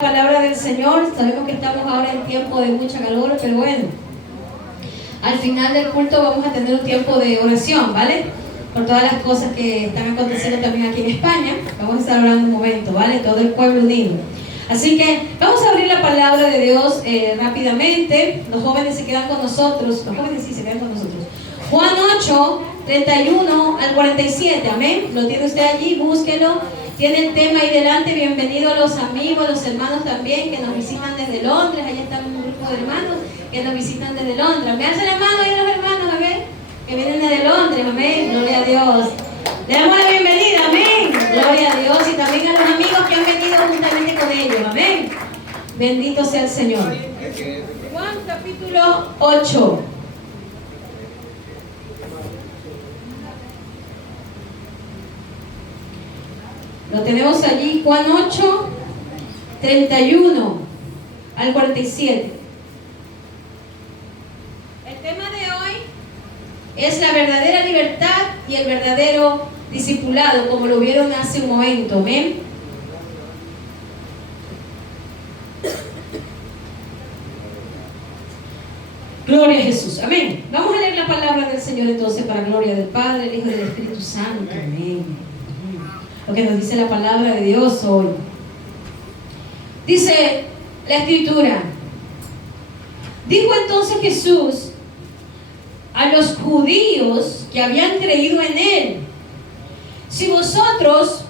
Palabra del Señor. Sabemos que estamos ahora en tiempo de mucha calor, pero bueno, al final del culto vamos a tener un tiempo de oración, ¿vale? Por todas las cosas que están aconteciendo también aquí en España. Vamos a estar orando un momento, ¿vale? Todo el pueblo unido. Así que vamos a abrir la palabra de Dios rápidamente. Los jóvenes se quedan con nosotros. Los jóvenes sí se quedan con nosotros. Juan 8, 31 al 47, amén. Lo tiene usted allí, búsquelo. Tiene el tema ahí delante. Bienvenido a los amigos, los hermanos también que nos visitan desde Londres. Allá está un grupo de hermanos que nos visitan desde Londres. Me hacen la mano ahí los hermanos, amén, que vienen desde Londres, amén. Gloria a Dios. Le damos la bienvenida, amén. Gloria a Dios. Y también a los amigos que han venido juntamente con ellos, amén. Bendito sea el Señor. Juan capítulo 8. Lo tenemos allí, Juan 8, 31 al 47. El tema de hoy es la verdadera libertad y el verdadero discipulado, como lo vieron hace un momento, amén. Gloria a Jesús, amén. Vamos a leer la palabra del Señor entonces para gloria del Padre, del Hijo y del Espíritu Santo, amén. Lo que nos dice la palabra de Dios hoy. Dice la Escritura: dijo entonces Jesús a los judíos que habían creído en Él: si vosotros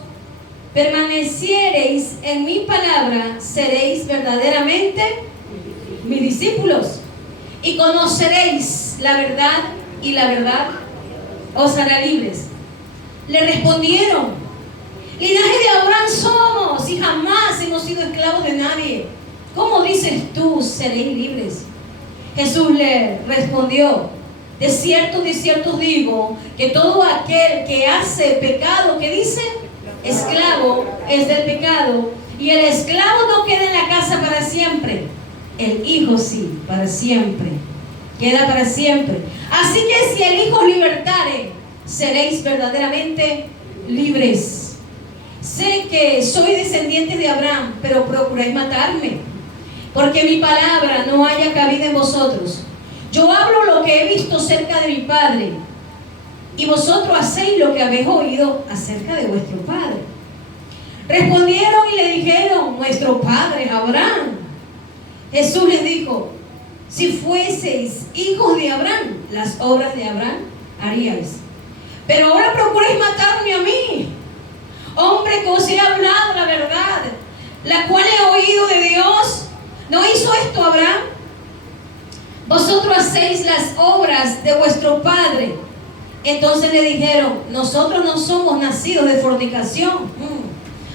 permaneciereis en mi palabra, seréis verdaderamente mis discípulos, y conoceréis la verdad, y la verdad os hará libres. Le respondieron: linaje de Abraham somos, y jamás hemos sido esclavos de nadie. ¿Cómo dices tú, seréis libres? Jesús le respondió: de cierto os digo, que todo aquel que hace pecado, que dice, esclavo es del pecado. Y el esclavo no queda en la casa para siempre, el Hijo sí, para siempre, queda para siempre. Así que si el Hijo os libertare, seréis verdaderamente libres. Sé que soy descendiente de Abraham, pero procuráis matarme, porque mi palabra no haya cabida en vosotros. Yo hablo lo que he visto cerca de mi Padre, y vosotros hacéis lo que habéis oído acerca de vuestro Padre. Respondieron y le dijeron: nuestro Padre es Abraham. Jesús les dijo: si fueseis hijos de Abraham, las obras de Abraham haríais. Pero ahora procuráis matarme a mí, hombre que os he hablado la verdad, la cual he oído de Dios. ¿No hizo esto Abraham? Vosotros hacéis las obras de vuestro padre. Entonces le dijeron: nosotros no somos nacidos de fornicación.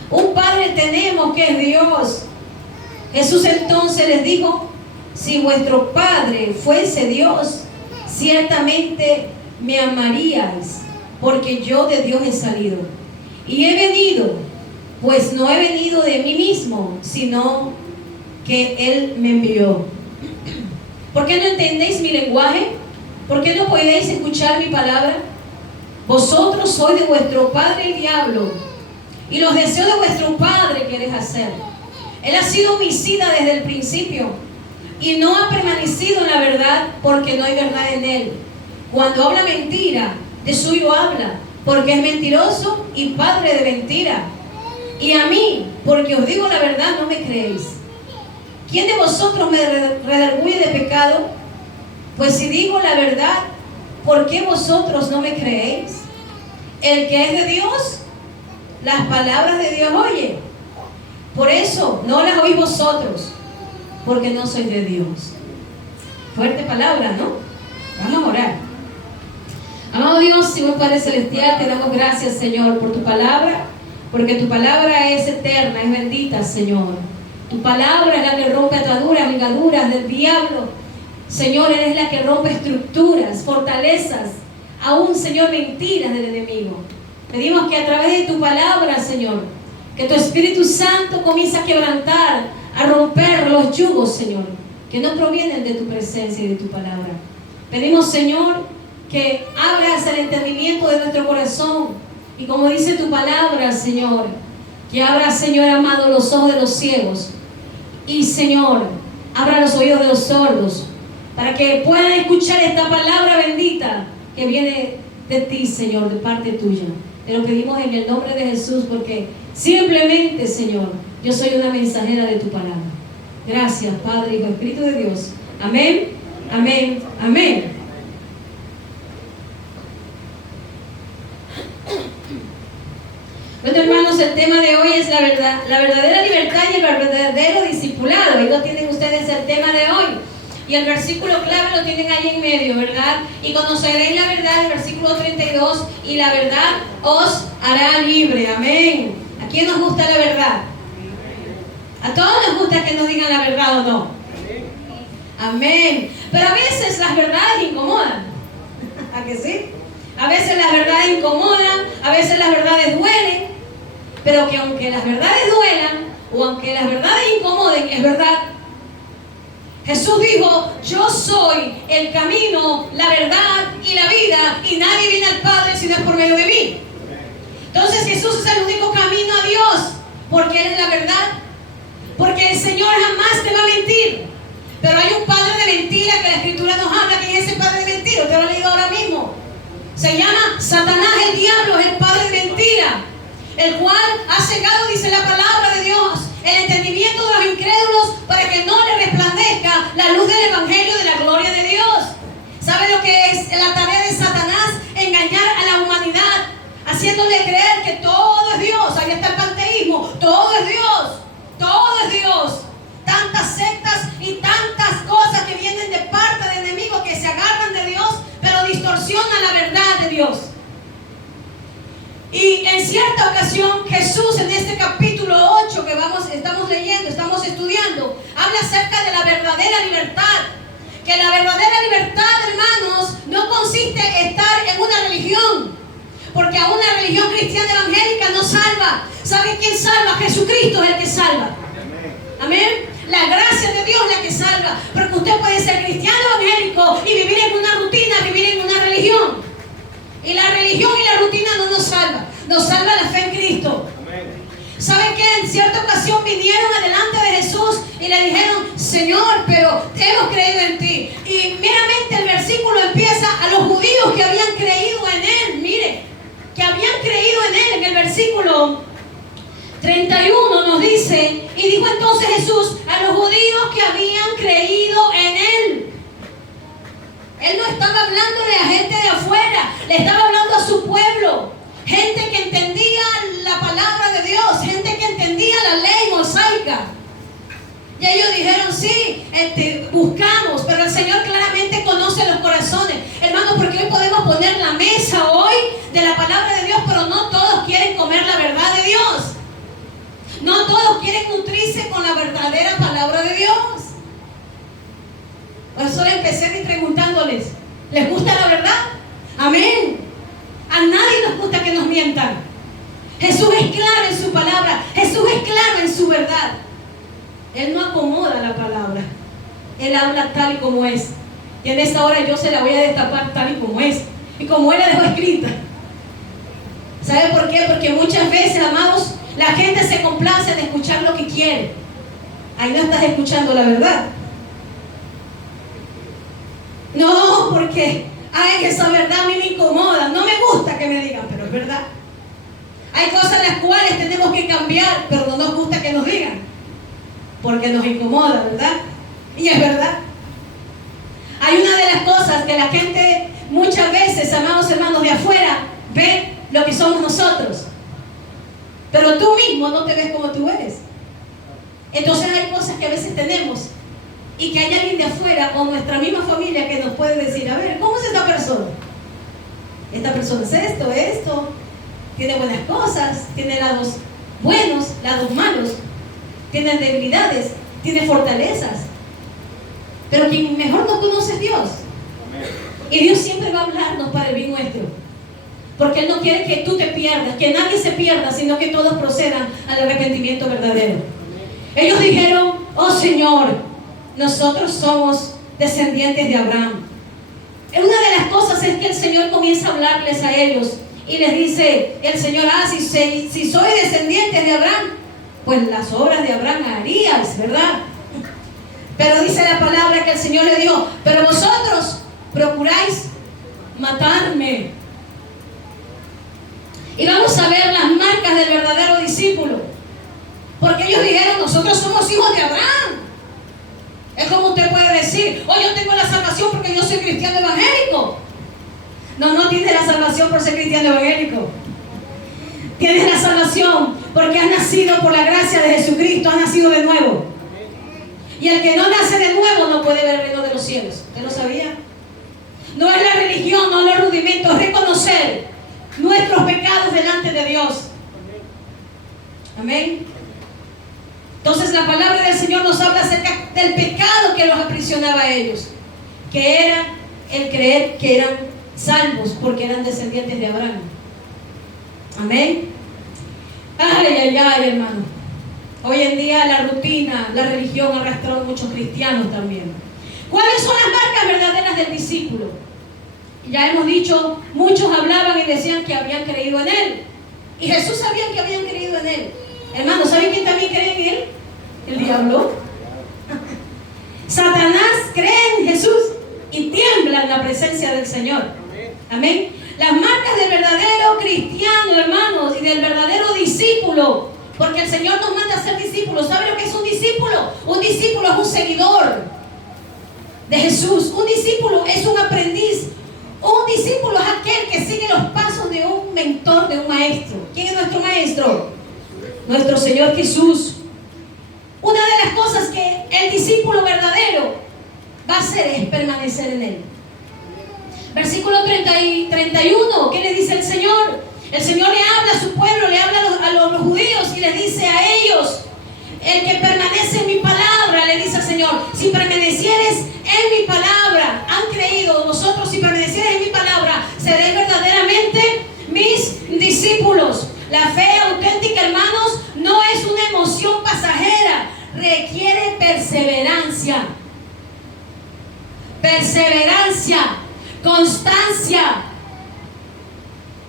Un padre tenemos, que es Dios. Jesús entonces les dijo: si vuestro padre fuese Dios, ciertamente me amaríais, porque yo de Dios he salido. Y he venido, pues no he venido de mí mismo, sino que Él me envió. ¿Por qué no entendéis mi lenguaje? ¿Por qué no podéis escuchar mi palabra? Vosotros sois de vuestro padre el diablo, y los deseos de vuestro padre queréis hacer. Él ha sido homicida desde el principio, y no ha permanecido en la verdad, porque no hay verdad en él. Cuando habla mentira, de suyo habla, porque es mentiroso y padre de mentira. Y a mí, porque os digo la verdad, no me creéis. ¿Quién de vosotros me redarguye de pecado? Pues si digo la verdad, ¿por qué vosotros no me creéis? El que es de Dios, las palabras de Dios oye. Por eso no las oís vosotros, porque no sois de Dios. Fuerte palabra, ¿no? Vamos a orar. Amado Dios y buen Padre Celestial, te damos gracias, Señor, por tu palabra, porque tu palabra es eterna, es bendita, Señor. Tu palabra es la que rompe ataduras, ligaduras del diablo. Señor, eres la que rompe estructuras, fortalezas, aún, Señor, mentiras del enemigo. Pedimos que a través de tu palabra, Señor, que tu Espíritu Santo comience a quebrantar, a romper los yugos, Señor, que no provienen de tu presencia y de tu palabra. Pedimos, Señor, que abras el entendimiento de nuestro corazón, y como dice tu palabra, Señor, que abras, Señor amado, los ojos de los ciegos, Y Señor, abra los oídos de los sordos para que puedan escuchar esta palabra bendita que viene de ti, Señor, de parte tuya. Te lo pedimos en el nombre de Jesús, porque simplemente, Señor, yo soy una mensajera de tu palabra. Gracias, Padre, Hijo, Espíritu de Dios. Amén, amén, amén. Bueno, hermanos, el tema de hoy es la verdadera libertad y el verdadero discipulado. Ahí lo tienen ustedes, el tema de hoy. Y el versículo clave lo tienen ahí en medio, ¿verdad? Y conoceréis la verdad, el versículo 32, y la verdad os hará libre. Amén. ¿A quién nos gusta la verdad? ¿A todos nos gusta que nos digan la verdad o no? Amén. Pero a veces las verdades incomodan. ¿A que sí? A veces las verdades incomodan, a veces las verdades duelen. Pero que aunque las verdades duelan, o aunque las verdades incomoden, es verdad. Jesús dijo: yo soy el camino, la verdad y la vida, y nadie viene al Padre si no es por medio de mí. Entonces Jesús es el único camino a Dios, porque Él es la verdad. Porque el Señor jamás te va a mentir. Pero hay un padre de mentira que la Escritura nos habla. ¿Quién es ese padre de mentira? Usted lo ha leído ahora mismo. Se llama Satanás, el diablo, es el padre de mentira, el cual ha cegado, dice la palabra de Dios, el entendimiento de los incrédulos, para que no le resplandezca la luz del Evangelio de la gloria de Dios. ¿Sabe lo que es la tarea de Satanás? Engañar a la humanidad, haciéndole creer que todo es Dios. Ahí está el panteísmo: todo es Dios, todo es Dios. Tantas sectas y tantas cosas que vienen de parte de enemigos que se agarran de Dios, pero distorsionan la verdad de Dios. Y en cierta ocasión Jesús, en este capítulo 8 que estamos leyendo, estamos estudiando, habla acerca de la verdadera libertad. Que la verdadera libertad, hermanos, no consiste en estar en una religión, porque a una religión cristiana evangélica no salva. ¿Sabe quién salva? Jesucristo es el que salva. Amén. La gracia de Dios es la que salva. Porque usted puede ser cristiano evangélico y vivir en una rutina, vivir en una religión. Y la religión y la rutina no nos salva. Nos salva la fe en Cristo. ¿Sabe qué? En cierta ocasión vinieron adelante de Jesús y le dijeron: Señor, pero hemos creído en ti. Y meramente el versículo empieza a los judíos que habían creído en Él. Mire, que habían creído en Él. En el versículo 31 nos dice: y dijo entonces Jesús a los judíos que habían creído en Él. Él no estaba hablándole a gente de afuera, le estaba hablando a su pueblo. Gente que entendía la palabra de Dios, gente que entendía la ley mosaica. Y ellos dijeron: sí, buscamos, pero el Señor claramente conoce los corazones. Hermanos, porque hoy podemos poner la mesa hoy de la palabra de Dios, pero no todos quieren comer la verdad de Dios. No todos quieren nutrirse con la verdadera palabra de Dios. Por eso empecé preguntándoles: ¿les gusta la verdad? Amén. A nadie nos gusta que nos mientan. Jesús es claro en su palabra. Jesús es claro en su verdad. Él no acomoda la palabra. Él habla tal y como es. Y en esta hora yo se la voy a destapar tal y como es. Y como Él la dejó escrita. ¿Sabe por qué? Porque muchas veces, amados, la gente se complace en escuchar lo que quiere. Ahí no estás escuchando la verdad. No, porque esa verdad a mí me incomoda. No me gusta que me digan, pero es verdad. Hay cosas las cuales tenemos que cambiar, pero no nos gusta que nos digan, porque nos incomoda, ¿verdad? Y es verdad. Hay una de las cosas que la gente muchas veces, amados hermanos, de afuera ve lo que somos nosotros, pero tú mismo no te ves como tú eres. Entonces hay cosas que a veces tenemos y que hay alguien de afuera o nuestra misma familia que nos puede decir: a ver, ¿cómo es esta persona? Esta persona es esto, tiene buenas cosas, tiene lados buenos, lados malos, tiene debilidades, tiene fortalezas. Pero quien mejor nos conoce es Dios. Y Dios siempre va a hablarnos para el bien nuestro. Porque Él no quiere que tú te pierdas, que nadie se pierda, sino que todos procedan al arrepentimiento verdadero. Ellos dijeron: oh Señor, nosotros somos descendientes de Abraham. Una de las cosas es que el Señor comienza a hablarles a ellos y les dice el Señor: si soy descendiente de Abraham, pues las obras de Abraham harías, ¿verdad? Pero dice la palabra que el Señor le dijo: pero vosotros procuráis matarme. Y vamos a ver las marcas del verdadero discípulo. Porque ellos dijeron: nosotros somos hijos de Abraham. Es como usted puede decir: oh, yo tengo la salvación porque yo soy cristiano evangélico. No, no tienes la salvación por ser cristiano evangélico. Tienes la salvación porque has nacido por la gracia de Jesucristo, has nacido de nuevo. Y el que no nace de nuevo no puede ver el reino de los cielos. ¿Usted lo sabía? No es la religión, no los rudimentos, es reconocer nuestros pecados delante de Dios. Amén. Entonces la palabra del Señor nos habla acerca del pecado que los aprisionaba a ellos, que era el creer que eran salvos porque eran descendientes de Abraham. Amén. Ay, ay, ay, hermano. Hoy en día la rutina, la religión ha arrastrado a muchos cristianos también. ¿Cuáles son las marcas verdaderas del discípulo? Ya hemos dicho, muchos hablaban y decían que habían creído en Él. Y Jesús sabía que habían creído en Él. Hermano, ¿saben quién también cree en Él? El diablo. Satanás cree en Jesús y tiembla en la presencia del Señor. Amén. Las marcas del verdadero cristiano, hermanos, y del verdadero discípulo. Porque el Señor nos manda a ser discípulos. ¿Sabe lo que es un discípulo? Un discípulo es un seguidor de Jesús. Un discípulo es un aprendiz. Un discípulo es aquel que sigue los pasos de un mentor, de un maestro. ¿Quién es nuestro maestro? Nuestro Señor Jesús. Una de las cosas que el discípulo verdadero va a hacer es permanecer en Él. Versículo 30 y 31, ¿qué le dice el Señor? El Señor le habla a su pueblo, le habla a los judíos y les dice a ellos: el que permanece en mi palabra, le dice al Señor, si permanecieres en mi palabra, han creído vosotros, si permanecieres en mi palabra, seréis verdaderamente mis discípulos. La fe auténtica, hermanos, no es una emoción pasajera, requiere perseverancia. Perseverancia, constancia.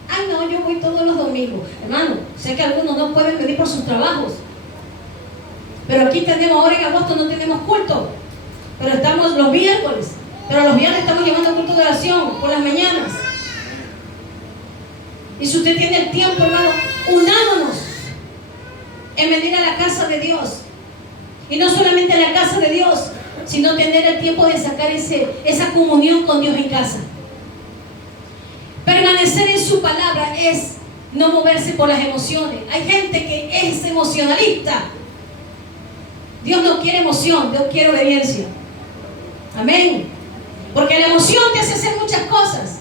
Ay, no, yo voy todos los domingos. Hermano, sé que algunos no pueden venir por sus trabajos. Pero aquí tenemos, ahora en agosto no tenemos culto. Pero estamos los miércoles. Pero los viernes estamos llevando culto de oración por las mañanas. Y si usted tiene el tiempo, hermano, unámonos en venir a la casa de Dios. Y no solamente a la casa de Dios, sino tener el tiempo de sacar esa comunión con Dios en casa. Permanecer en su palabra es no moverse por las emociones. Hay gente que es emocionalista. Dios no quiere emoción, Dios quiere obediencia. Amén. Porque la emoción te hace hacer muchas cosas.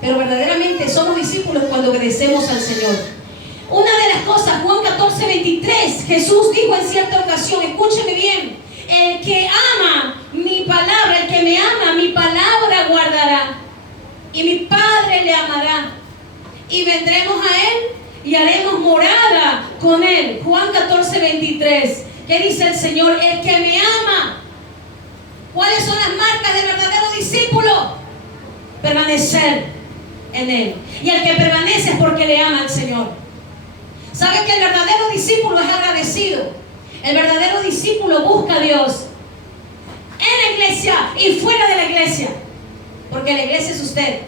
Pero verdaderamente somos discípulos cuando obedecemos al Señor. Una de las cosas, Juan 14, 23, Jesús dijo en cierta ocasión, escúcheme bien: el que ama mi palabra, el que me ama, mi palabra guardará. Y mi Padre le amará. Y vendremos a Él y haremos morada con Él. Juan 14, 23. ¿Qué dice el Señor? El que me ama. ¿Cuáles son las marcas del verdadero discípulo? Permanecer en Él. Y el que permanece es porque le ama al Señor. ¿Sabe que el verdadero discípulo es agradecido? El verdadero discípulo busca a Dios en la iglesia y fuera de la iglesia. Porque la iglesia es usted.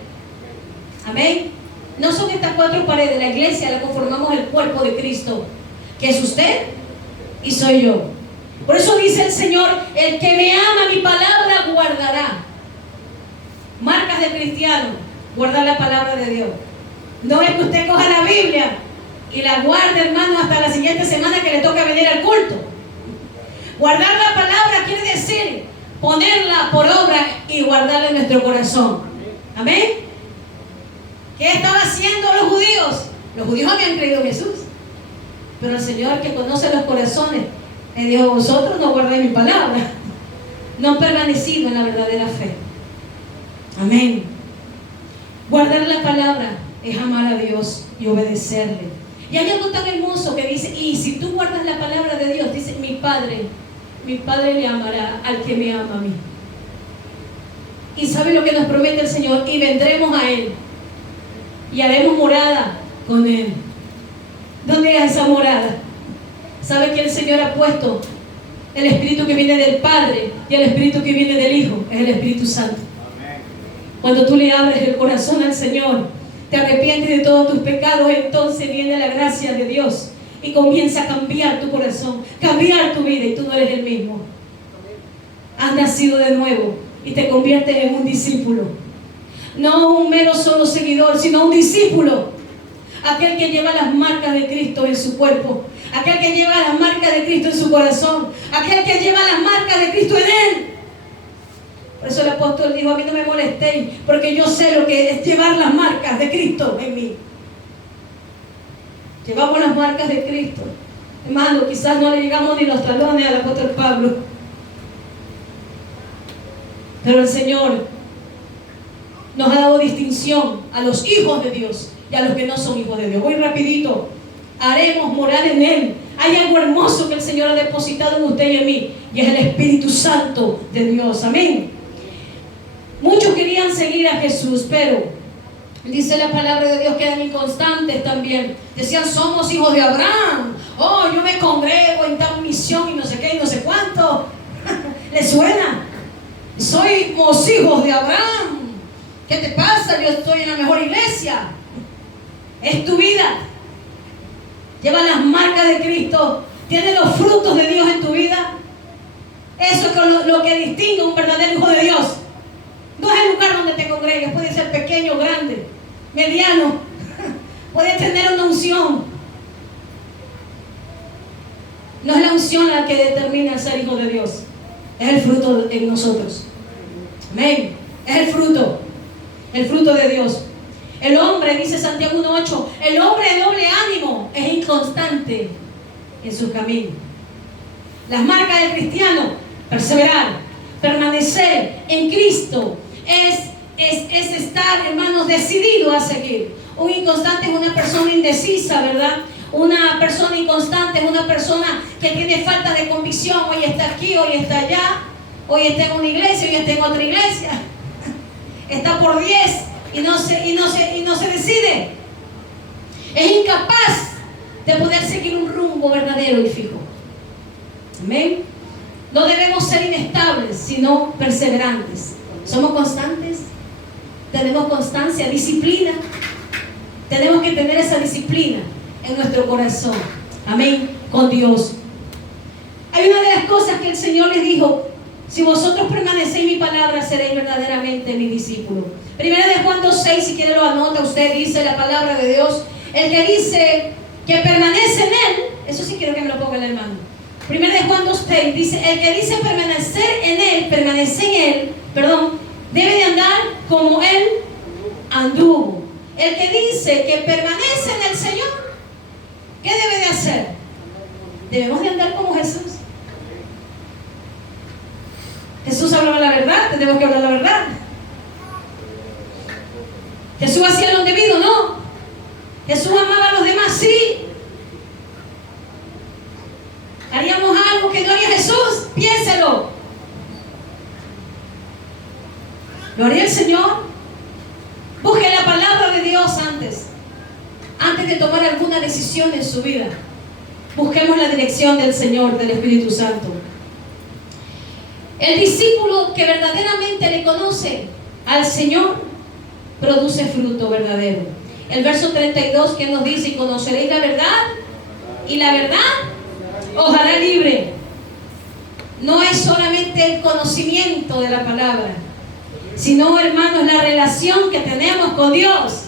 Amén. No son estas cuatro paredes. La iglesia la conformamos el cuerpo de Cristo, que es usted y soy yo. Por eso dice el Señor: el que me ama, mi palabra guardará. Marcas de cristiano: guardar la palabra de Dios. No es que usted coja la Biblia y la guarde, hermano, hasta la siguiente semana que le toca venir al culto. Guardar la palabra quiere decir ponerla por obra y guardarla en nuestro corazón. Amén. ¿Qué estaban haciendo los judíos? Los judíos habían creído en Jesús. Pero el Señor, que conoce los corazones, le dijo: vosotros no guardáis mi palabra. No han permanecido en la verdadera fe. Amén. Guardar la palabra es amar a Dios y obedecerle. Y hay algo tan hermoso que dice: y si tú guardas la palabra de Dios, dice, mi Padre le amará al que me ama a mí. Y sabe lo que nos promete el Señor: y vendremos a Él y haremos morada con Él. ¿Dónde es esa morada? ¿Sabe que el Señor ha puesto El Espíritu que viene del Padre y el Espíritu que viene del Hijo es el Espíritu Santo. Cuando tú le abres el corazón al Señor, te arrepientes de todos tus pecados, entonces viene la gracia de Dios y comienza a cambiar tu corazón, cambiar tu vida, y tú no eres el mismo. Has nacido de nuevo y te conviertes en un discípulo. No un mero solo seguidor, sino un discípulo. Aquel que lleva las marcas de Cristo en su cuerpo, aquel que lleva las marcas de Cristo en su corazón, aquel que lleva las marcas de Cristo en él. Por eso el apóstol dijo: a mí no me molestéis, porque yo sé lo que es llevar las marcas de Cristo en mí. Llevamos las marcas de Cristo. Hermano, quizás no le llegamos ni los talones al apóstol Pablo, pero el Señor nos ha dado distinción a los hijos de Dios y a los que no son hijos de Dios. Voy rapidito. Haremos morar en Él. Hay algo hermoso que el Señor ha depositado en usted y en mí, y es el Espíritu Santo de Dios. Amén. Muchos querían seguir a Jesús, pero dice la palabra de Dios que eran inconstantes también. Decían: somos hijos de Abraham. Oh, yo me congrego en tal misión y no sé qué y no sé cuánto. ¿Le suena? Somos hijos de Abraham. ¿Qué te pasa? Yo estoy en la mejor iglesia. Es tu vida. Lleva las marcas de Cristo. Tiene los frutos de Dios en tu vida. Eso es lo que distingue a un verdadero hijo de Dios. No es el lugar donde te congregues. Puede ser pequeño, grande, mediano. Puede tener una unción. No es la unción la que determina el ser hijo de Dios. Es el fruto en nosotros. Amén. Es el fruto. El fruto de Dios. El hombre, dice Santiago 1:8, el hombre de doble ánimo es inconstante en su camino. Las marcas del cristiano: perseverar, permanecer en Cristo, es estar, hermanos, decidido a seguir. Un inconstante es una persona indecisa, ¿verdad? Una persona inconstante es una persona que tiene falta de convicción. Hoy está aquí, hoy está allá, hoy está en una iglesia, hoy está en otra iglesia. Está por 10 y no se decide. Es incapaz de poder seguir un rumbo verdadero y fijo. Amén. No debemos ser inestables, sino perseverantes. Somos constantes. Tenemos constancia, disciplina. Tenemos que tener esa disciplina en nuestro corazón. Amén. Con Dios. Hay una de las cosas que el Señor les dijo: si vosotros permanecéis en mi palabra, seréis verdaderamente mi discípulo. Primera de Juan 2:6, si quiere lo anota usted, dice la palabra de Dios. El que dice que permanece en Él, eso sí quiero que me lo ponga el hermano. Primera de Juan 2:6 dice: el que dice permanecer en Él, debe de andar como Él anduvo. El que dice que permanece en el Señor, ¿qué debe de hacer? Debemos de andar como Jesús. Jesús hablaba la verdad, tenemos que hablar la verdad. Jesús hacía lo debido, no. Jesús amaba a los demás, sí. ¿Haríamos algo que no haría Jesús? Piénselo. ¿Lo haría el Señor? Busque la palabra de Dios antes de tomar alguna decisión en su vida. Busquemos la dirección del Señor, del Espíritu Santo. El discípulo que verdaderamente le conoce al Señor produce fruto verdadero. El verso 32 que nos dice: y conoceréis la verdad, y la verdad os hará libre. No es solamente el conocimiento de la palabra, sino, hermanos, la relación que tenemos con Dios.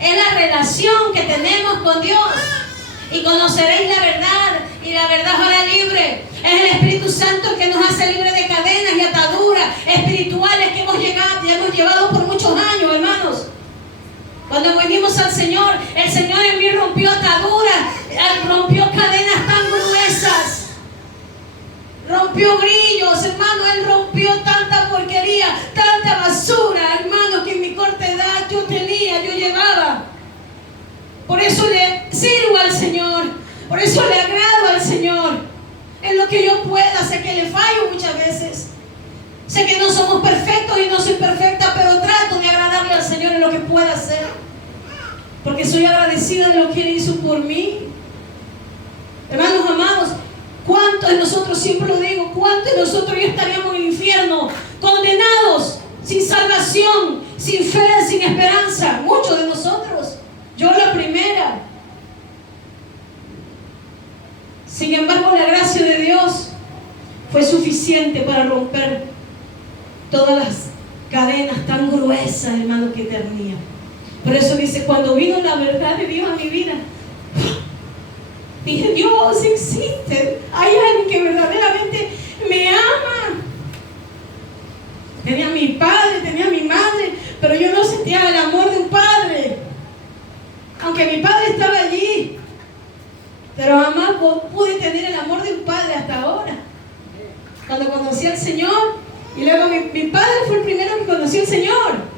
Es la relación que tenemos con Dios. Y conoceréis la verdad, y la verdad os hará libre. Es el Espíritu Santo el que nos hace libre de cadenas y ataduras espirituales que hemos llevado por muchos años, hermanos. Cuando venimos al Señor, el Señor en mí rompió ataduras, rompió cadenas tan gruesas, rompió grillos, hermano. Él rompió tanta porquería, tanta basura, hermano, que en mi corta edad yo llevaba. Por eso le sirvo al Señor, por eso le agrado al Señor. En lo que yo pueda, sé que le fallo muchas veces, sé que no somos perfectos y no soy perfecta, pero trato de agradarle al Señor en lo que pueda hacer, porque soy agradecida de lo que Él hizo por mí. Hermanos amados, ¿Cuántos de nosotros, siempre lo digo, cuántos de nosotros ya estaríamos en el infierno, condenados, sin salvación, sin fe, sin esperanza? Muchos de nosotros, yo la primera. Sin embargo, la gracia de Dios fue suficiente para romper todas las cadenas tan gruesas, hermano, que tenía. Por eso dice, cuando vino la verdad de Dios a mi vida, dije, Dios existe, hay alguien que verdaderamente me ama. Tenía a mi padre, tenía a mi madre, pero yo no sentía el amor de un padre, aunque mi padre estaba allí, pero jamás pude tener el amor de un padre hasta ahora. Cuando conocí al Señor, y luego mi padre fue el primero que conoció al Señor.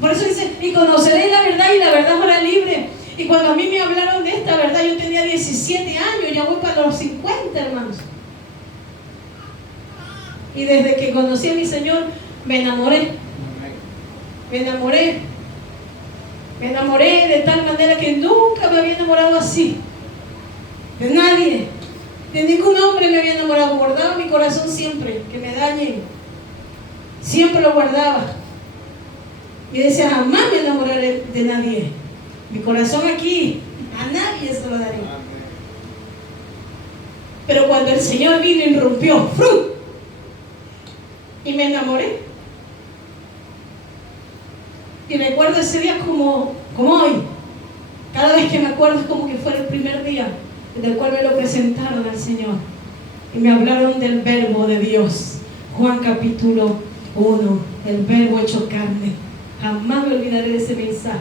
Por eso dice, y conoceréis la verdad, y la verdad os hará libre. Y cuando a mí me hablaron de esta verdad, yo tenía 17 años, ya voy para los 50, hermanos. Y desde que conocí a mi Señor, me enamoré. Me enamoré. Me enamoré de tal manera que nunca me había enamorado así. De nadie. De ningún hombre me había enamorado. Guardaba mi corazón siempre, que me dañen. Siempre lo guardaba. Y decía, jamás me enamoraré de nadie. Mi corazón aquí, a nadie se lo daré. Pero cuando el Señor vino y rompió, ¡frum!, y me enamoré. Y recuerdo ese día como hoy. Cada vez que me acuerdo es como que fuera el primer día en el cual me lo presentaron al Señor. Y me hablaron del verbo de Dios. Juan capítulo 1, el verbo hecho carne. Jamás me olvidaré de ese mensaje.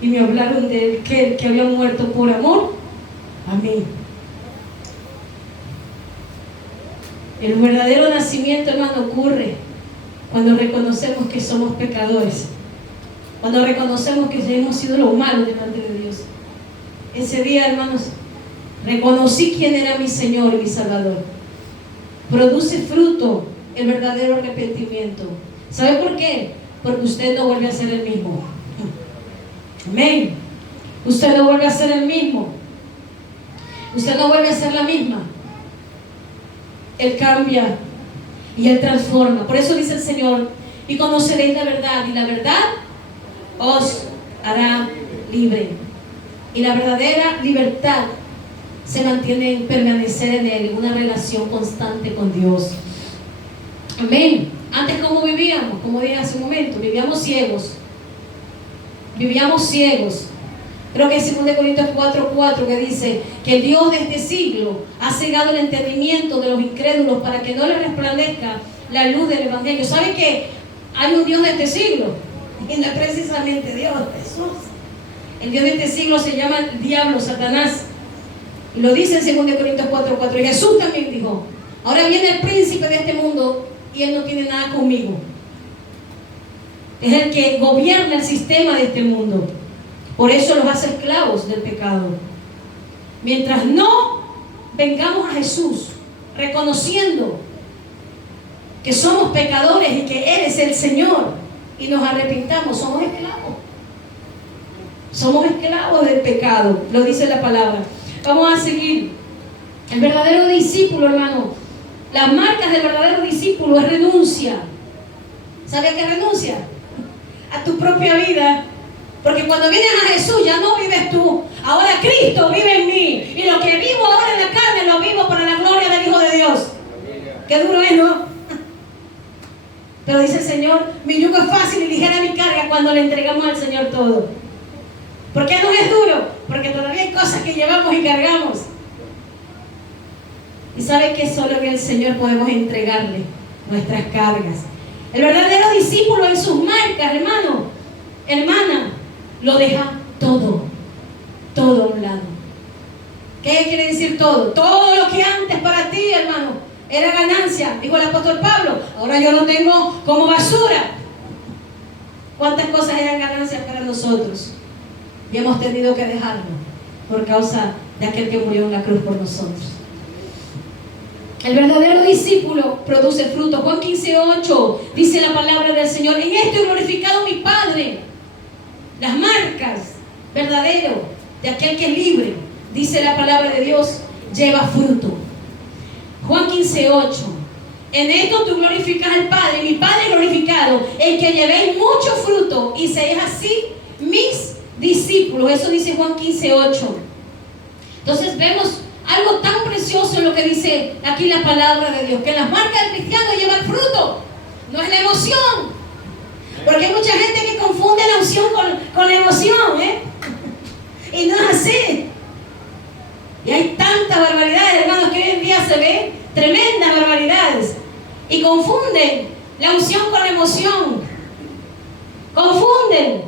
Y me hablaron de él, que había muerto por amor a mí. El verdadero nacimiento, hermano, ocurre cuando reconocemos que somos pecadores. Cuando reconocemos que hemos sido lo malo delante de Dios. Ese día, hermanos, reconocí quién era mi Señor y mi Salvador. Produce fruto el verdadero arrepentimiento. ¿Sabe por qué? Porque usted no vuelve a ser el mismo. Amén. Usted no vuelve a ser el mismo. Usted no vuelve a ser la misma. Él cambia y Él transforma. Por eso dice el Señor, y conoceréis la verdad, y la verdad os hará libre. Y la verdadera libertad se mantiene en permanecer en Él, en una relación constante con Dios. Amén. Antes, ¿cómo vivíamos? Como dije hace un momento, vivíamos ciegos. Vivíamos ciegos. Creo que es 2 Corintios 4:4 que dice que el Dios de este siglo ha cegado el entendimiento de los incrédulos para que no les resplandezca la luz del Evangelio. ¿Sabe que hay un Dios de este siglo? Y no es precisamente Dios, Jesús. El Dios de este siglo se llama el diablo, Satanás. Y lo dice en 2 Corintios 4:4. Y Jesús también dijo, ahora viene el príncipe de este mundo y él no tiene nada conmigo. Es el que gobierna el sistema de este mundo. Por eso los hace esclavos del pecado. Mientras no vengamos a Jesús reconociendo que somos pecadores y que Él es el Señor y nos arrepintamos, somos esclavos. Somos esclavos del pecado, lo dice la palabra. Vamos a seguir. El verdadero discípulo, hermano, las marcas del verdadero discípulo es renuncia. ¿Sabe a qué renuncia? A tu propia vida. Porque cuando vienes a Jesús ya no vives tú. Ahora Cristo vive en mí. Y lo que vivo ahora en la carne lo vivo para la gloria del Hijo de Dios. Qué duro es, ¿no? Pero dice el Señor, mi yugo es fácil y ligera mi carga cuando le entregamos al Señor todo. ¿Por qué no es duro? Porque todavía hay cosas que llevamos y cargamos. Y sabe que solo en el Señor podemos entregarle nuestras cargas. El verdadero discípulo en sus marcas, hermano, hermana, lo deja todo, todo a un lado. ¿Qué quiere decir todo? Todo lo que antes para ti, hermano, era ganancia, dijo el apóstol Pablo, ahora yo lo tengo como basura. ¿Cuántas cosas eran ganancias para nosotros? Y hemos tenido que dejarlo por causa de aquel que murió en la cruz por nosotros. El verdadero discípulo produce fruto. Juan 15:8 dice la palabra del Señor, en esto he glorificado a mi Padre. Las marcas verdadero de aquel que es libre, dice la palabra de Dios, lleva fruto. 15:8. En esto tú glorificas al Padre, mi Padre glorificado, en que llevéis mucho fruto y seáis así mis discípulos. Eso dice Juan 15:8. Entonces vemos algo tan precioso en lo que dice aquí la palabra de Dios, que las marcas del cristiano llevan fruto, no es la emoción. Porque hay mucha gente que confunde la unción con la emoción, y no es así. Y hay tantas barbaridades, hermanos, que hoy en día se ven tremendas barbaridades. Y confunden la unción con la emoción. Confunden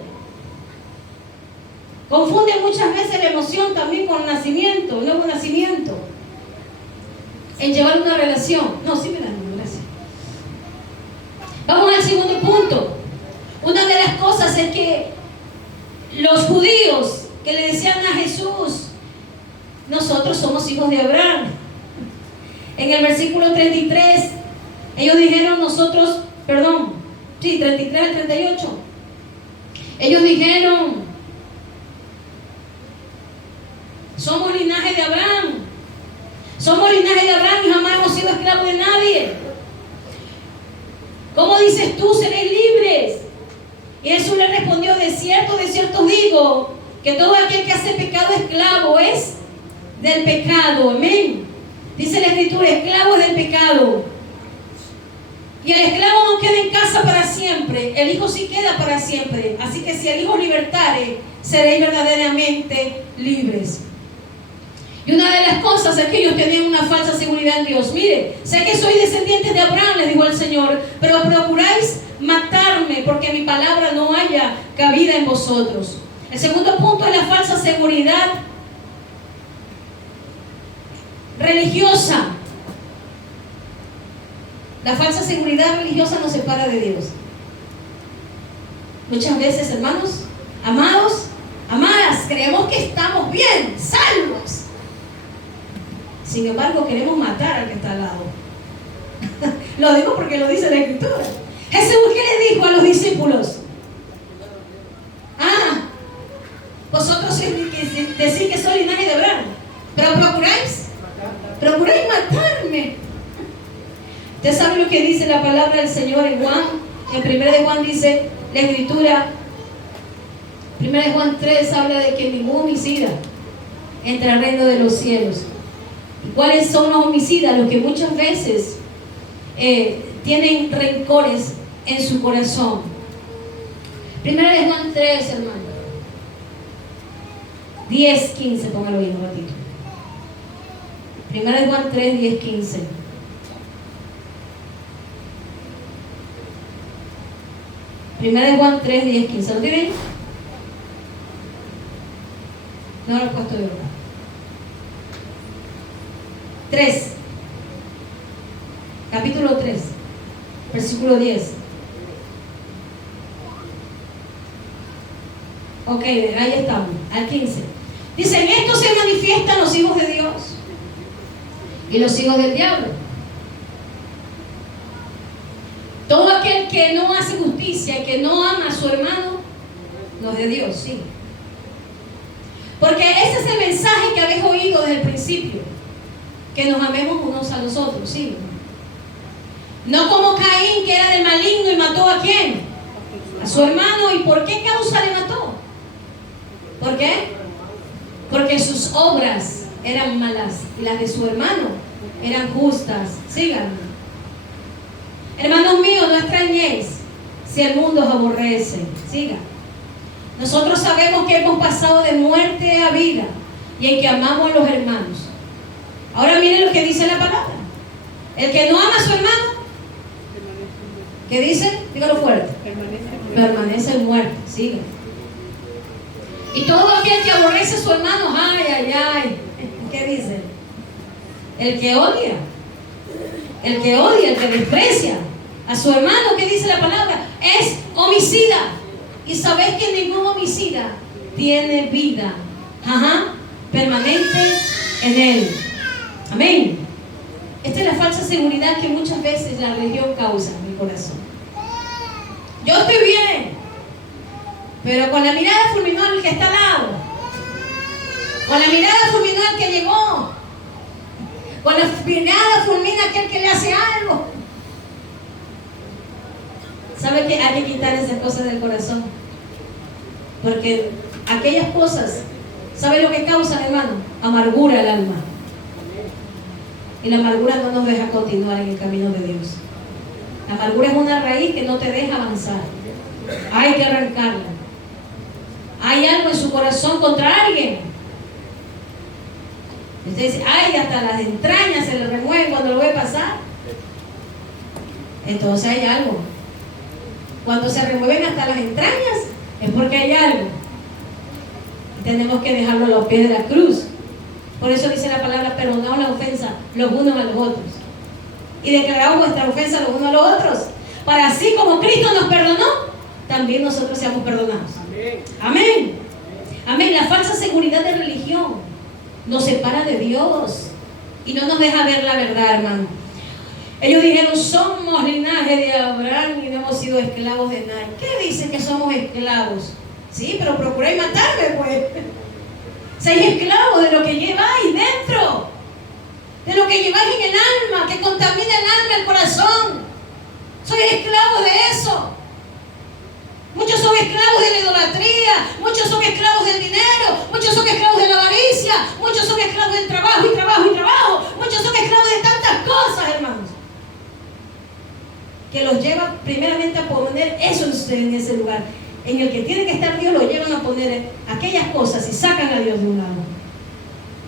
muchas veces la emoción también con el nacimiento, el nuevo nacimiento. En llevar una relación. No, sí me dan una gracia. Vamos al segundo punto. Una de las cosas es que los judíos que le decían a Jesús, nosotros somos hijos de Abraham. En el versículo 33, ellos dijeron 33 al 38. Ellos dijeron, somos linaje de Abraham. Somos linaje de Abraham y jamás hemos sido esclavos de nadie. ¿Cómo dices tú, seréis libres? Y Jesús le respondió, de cierto os digo, que todo aquel que hace pecado esclavo es del pecado. Amén. Dice la Escritura, esclavo del pecado. Y el esclavo no queda en casa para siempre, el Hijo sí queda para siempre. Así que si el Hijo libertare, seréis verdaderamente libres. Y una de las cosas es que ellos tenían una falsa seguridad en Dios. Mire, sé que soy descendiente de Abraham, les dijo el Señor, pero procuráis matarme porque mi palabra no haya cabida en vosotros. El segundo punto es la falsa seguridad religiosa. La falsa seguridad religiosa nos separa de Dios. Muchas veces, hermanos, amados, amadas, creemos que estamos bien, salvos. Sin embargo, queremos matar al que está al lado. Lo digo porque lo dice la Escritura. Jesús, ¿qué le dijo a los discípulos? Vosotros decís que soy linaje de Abraham, pero procuráis matarme. Usted sabe lo que dice la palabra del Señor en Juan. En 1 de Juan dice la Escritura, 1 de Juan 3 habla de que ningún homicida entra al reino de los cielos. ¿Y cuáles son los homicidas? Los que muchas veces tienen rencores en su corazón. 1 de Juan 3, hermano. 10, 15, póngalo ahí un ratito. 1 de Juan 3, 10, 15. Primera de Juan 3, 10, 15. ¿Lo tienen? No lo he puesto yo. 3. Capítulo 3. Versículo 10. Ok, ahí estamos. Al 15. Dice, en esto se manifiestan los hijos de Dios y los hijos del diablo. Todo aquel que no hace justicia y que no ama a su hermano, no es de Dios, sí. Porque ese es el mensaje que habéis oído desde el principio, que nos amemos unos a los otros, sí. No como Caín, que era del maligno y mató ¿a quién? A su hermano. ¿Y por qué causa le mató? ¿Por qué? Porque sus obras eran malas y las de su hermano eran justas. Síganme. Hermanos míos, no extrañéis si el mundo os aborrece. Siga. Nosotros sabemos que hemos pasado de muerte a vida y en que amamos a los hermanos. Ahora miren lo que dice la palabra. El que no ama a su hermano, ¿qué dice? Dígalo fuerte. Permanece muerto. Siga. Y todo aquel que aborrece a su hermano, ay, ay, ay. ¿Qué dice? El que odia, el que desprecia a su hermano, ¿qué dice la palabra? Es homicida. Y sabéis que ningún homicida tiene vida permanente en él. Amén. Esta es la falsa seguridad que muchas veces la religión causa en mi corazón. Yo estoy bien, pero con la mirada fulminó al que está al lado, con la mirada fulminó al que llegó, Cuando nada fulmina aquel que le hace algo. ¿Sabe que hay que quitar esas cosas del corazón? Porque aquellas cosas, ¿sabe lo que causan, hermano? Amargura al alma. Y la amargura no nos deja continuar en el camino de Dios. La amargura es una raíz que no te deja avanzar. Hay que arrancarla. Hay algo en su corazón contra alguien. Usted dice, ay, hasta las entrañas se le remueven cuando lo ve pasar. Entonces hay algo. Cuando se remueven hasta las entrañas, es porque hay algo. Y tenemos que dejarlo a los pies de la cruz. Por eso dice la palabra, perdonaos la ofensa los unos a los otros. Y declaraos vuestra ofensa los unos a los otros. Para así como Cristo nos perdonó, también nosotros seamos perdonados. Amén. Amén. La falsa seguridad de religión nos separa de Dios y no nos deja ver la verdad, hermano. Ellos dijeron, somos linaje de Abraham y no hemos sido esclavos de nadie. ¿Qué dicen que somos esclavos? Sí, pero procuráis matarme, pues. Sois esclavos de lo que lleváis dentro, de lo que lleváis en el alma, que contamina el alma, el corazón. Sois esclavos de eso. Muchos son esclavos de la idolatría, muchos son esclavos del dinero, muchos son esclavos de la avaricia, muchos son esclavos del trabajo y trabajo y trabajo, muchos son esclavos de tantas cosas, hermanos, que los lleva primeramente a poner eso en ese lugar. En el que tiene que estar Dios, lo llevan a poner aquellas cosas y sacan a Dios de un lado.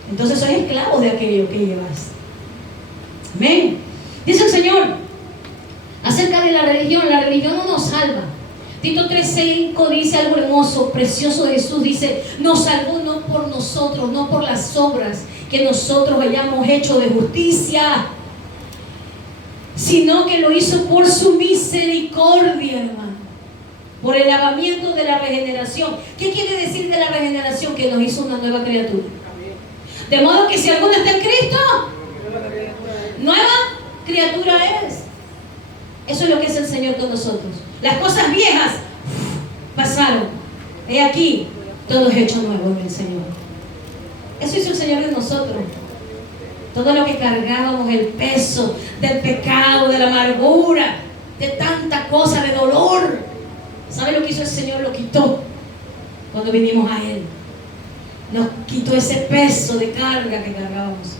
Entonces sois esclavos de aquello que llevas. Amén. Dice el Señor acerca de la religión no nos salva. Tito 3:5 dice algo hermoso, precioso de Jesús. Dice, nos salvó no por nosotros, no por las obras que nosotros hayamos hecho de justicia, sino que lo hizo por su misericordia, hermano. Por el lavamiento de la regeneración. ¿Qué quiere decir de la regeneración? Que nos hizo una nueva criatura. De modo que si alguno está en Cristo, nueva criatura es. Eso es lo que es el Señor con nosotros. Las cosas viejas pasaron. He aquí, todo es hecho nuevo en el Señor. Eso hizo el Señor en nosotros. Todo lo que cargábamos, el peso del pecado, de la amargura, de tanta cosa, de dolor. ¿Sabe lo que hizo el Señor? Lo quitó cuando vinimos a Él. Nos quitó ese peso de carga que cargábamos.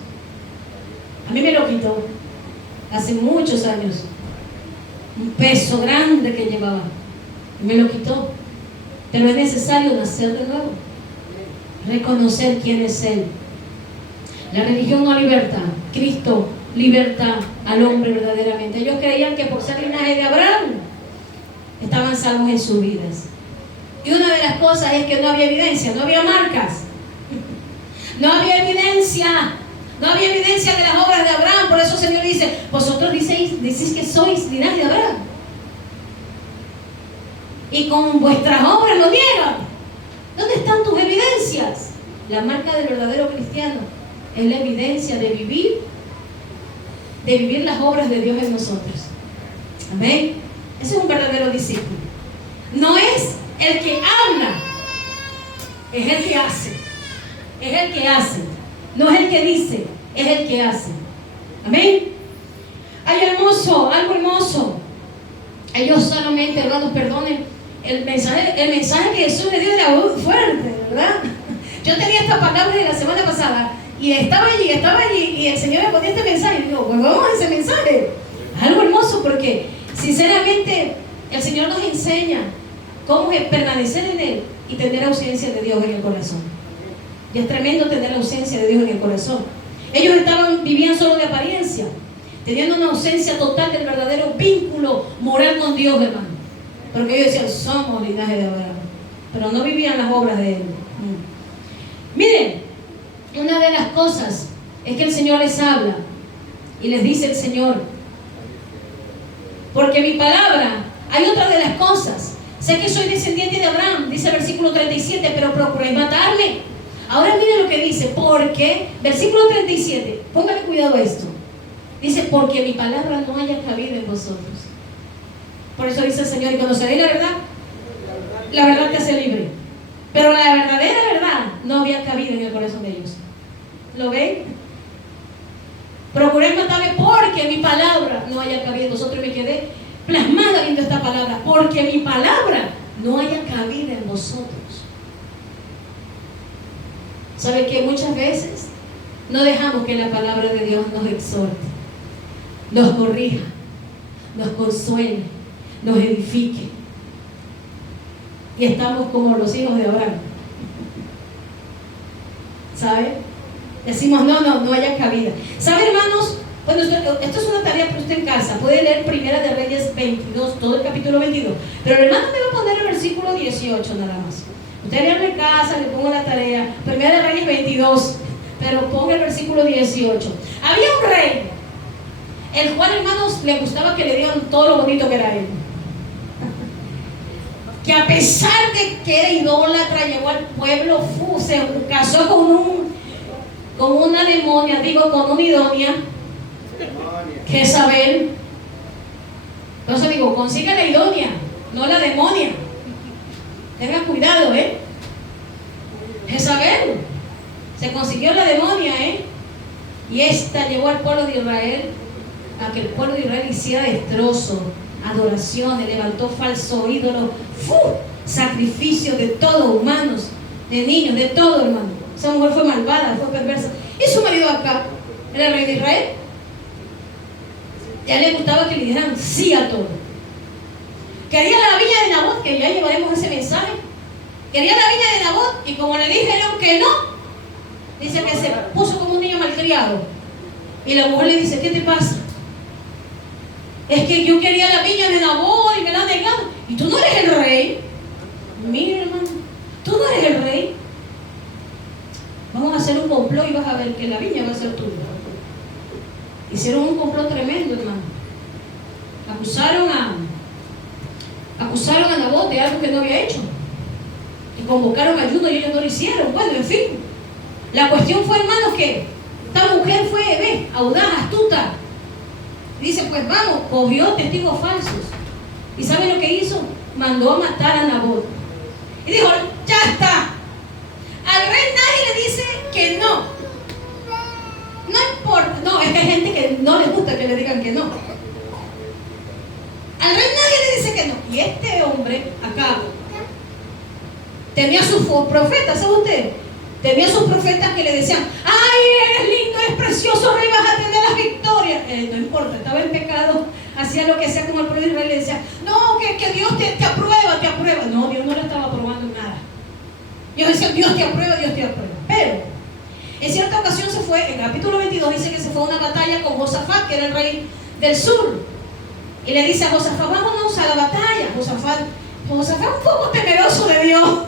A mí me lo quitó hace muchos años. Un peso grande que llevaba. Y me lo quitó. Pero es necesario nacer de nuevo. Reconocer quién es Él. La religión no liberta. Cristo liberta al hombre verdaderamente. Ellos creían que por ser linaje de Abraham estaban salvos en sus vidas. Y una de las cosas es que no había evidencia, no había marcas. No había evidencia. No había evidencia de las obras de Abraham. Por eso el Señor dice, vosotros decís que sois linaje de Abraham. Y con vuestras obras lo niegan. ¿Dónde están tus evidencias? La marca del verdadero cristiano es la evidencia de vivir las obras de Dios en nosotros. Amén. Ese es un verdadero discípulo. No es el que habla, es el que hace. Es el que hace. No es el que dice, es el que hace. Amén. Hay algo hermoso. Ellos solamente, hermanos, perdonen, el mensaje que Jesús les dio era fuerte, ¿verdad? Yo tenía esta palabra de la semana pasada y estaba allí y el Señor me ponía este mensaje y digo, pues vamos a ese mensaje. Es algo hermoso porque sinceramente el Señor nos enseña cómo es permanecer en Él y tener ausencia de Dios en el corazón. Y es tremendo tener la ausencia de Dios en el corazón. Ellos vivían solo de apariencia, teniendo una ausencia total del verdadero vínculo moral con Dios, hermano. Porque ellos decían, somos linaje de Abraham, pero no vivían las obras de Él. Miren, una de las cosas es que el Señor les habla y les dice el Señor, porque mi palabra, hay otra de las cosas, sé que soy descendiente de Abraham, dice el versículo 37, pero procuráis matarme. Ahora miren lo que dice, porque, versículo 37, póngale cuidado a esto, dice, porque mi palabra no haya cabido en vosotros. Por eso dice el Señor, y conoceréis la verdad te hace libre. Pero la verdadera verdad no había cabido en el corazón de ellos. ¿Lo ven? Procuré matarme porque mi palabra no haya cabido en vosotros. Y me quedé plasmada viendo esta palabra, porque mi palabra no haya cabida en vosotros. ¿Sabe que muchas veces no dejamos que la palabra de Dios nos exhorte, nos corrija, nos consuele, nos edifique? Y estamos como los hijos de Abraham, ¿sabe? Decimos, no haya cabida. ¿Sabe, hermanos? Bueno, esto es una tarea para usted en casa. Puede leer Primera de Reyes 22, todo el capítulo 22. Pero el hermano me va a poner el versículo 18 nada más. Usted lea en casa, le pongo la tarea. Primera de Reyes 22, pero ponga el versículo 18. Había un rey, el cual, hermanos, le gustaba que le dieran todo lo bonito que era él. Que a pesar de que era idólatra, llegó al pueblo, se casó con una demonia, con una idónea, Jezabel. Entonces digo, consiga la idónea, no la demonia. Tenga cuidado, Jezabel se consiguió la demonia, y esta llevó al pueblo de Israel a que el pueblo de Israel hiciera destrozo, adoraciones, levantó falso ídolo, sacrificio de todo, humanos, de niños, de todo, hermano. Esa mujer fue malvada, fue perversa. Y su marido acá era el rey de Israel. Y a él le gustaba que le dijeran sí a todo. Quería la viña de Nabot, que ya llevaremos ese mensaje. Quería la viña de Nabot, y como le dijeron que no, dice que se puso como un niño malcriado. Y la mujer le dice, ¿qué te pasa? Es que yo quería la viña de Nabot y me la han negado. Y tú no eres el rey. Mire, hermano, tú no eres el rey. Vamos a hacer un complot y vas a ver que la viña va a ser tuya. Hicieron un complot tremendo, hermano. Acusaron a Nabot de algo que no había hecho. Y convocaron ayuno y ellos no lo hicieron. Bueno, en fin. La cuestión fue, hermanos, que esta mujer fue, audaz, astuta. Dice, pues vamos, cogió testigos falsos. ¿Y saben lo que hizo? Mandó a matar a Nabot. Y dijo, ya está. Al rey nadie le dice que no. No importa. No, es que hay gente que no les gusta que le digan que no. Al rey nadie le dice que no. Y este hombre acá tenía sus profetas, ¿sabe usted? Tenía sus profetas que le decían, ay, eres lindo, eres precioso, rey, vas a tener las victorias. No importa, estaba en pecado, hacía lo que sea como el pueblo de Israel, le decía, no, que Dios te aprueba, te aprueba. No, Dios no le estaba aprobando nada. Dios decía, Dios te aprueba, Dios te aprueba. Pero en cierta ocasión se fue, en el capítulo 22 dice que se fue a una batalla con Josafat, que era el rey del sur. Y le dice a Josafat, vámonos a la batalla. Josafat un poco temeroso de Dios,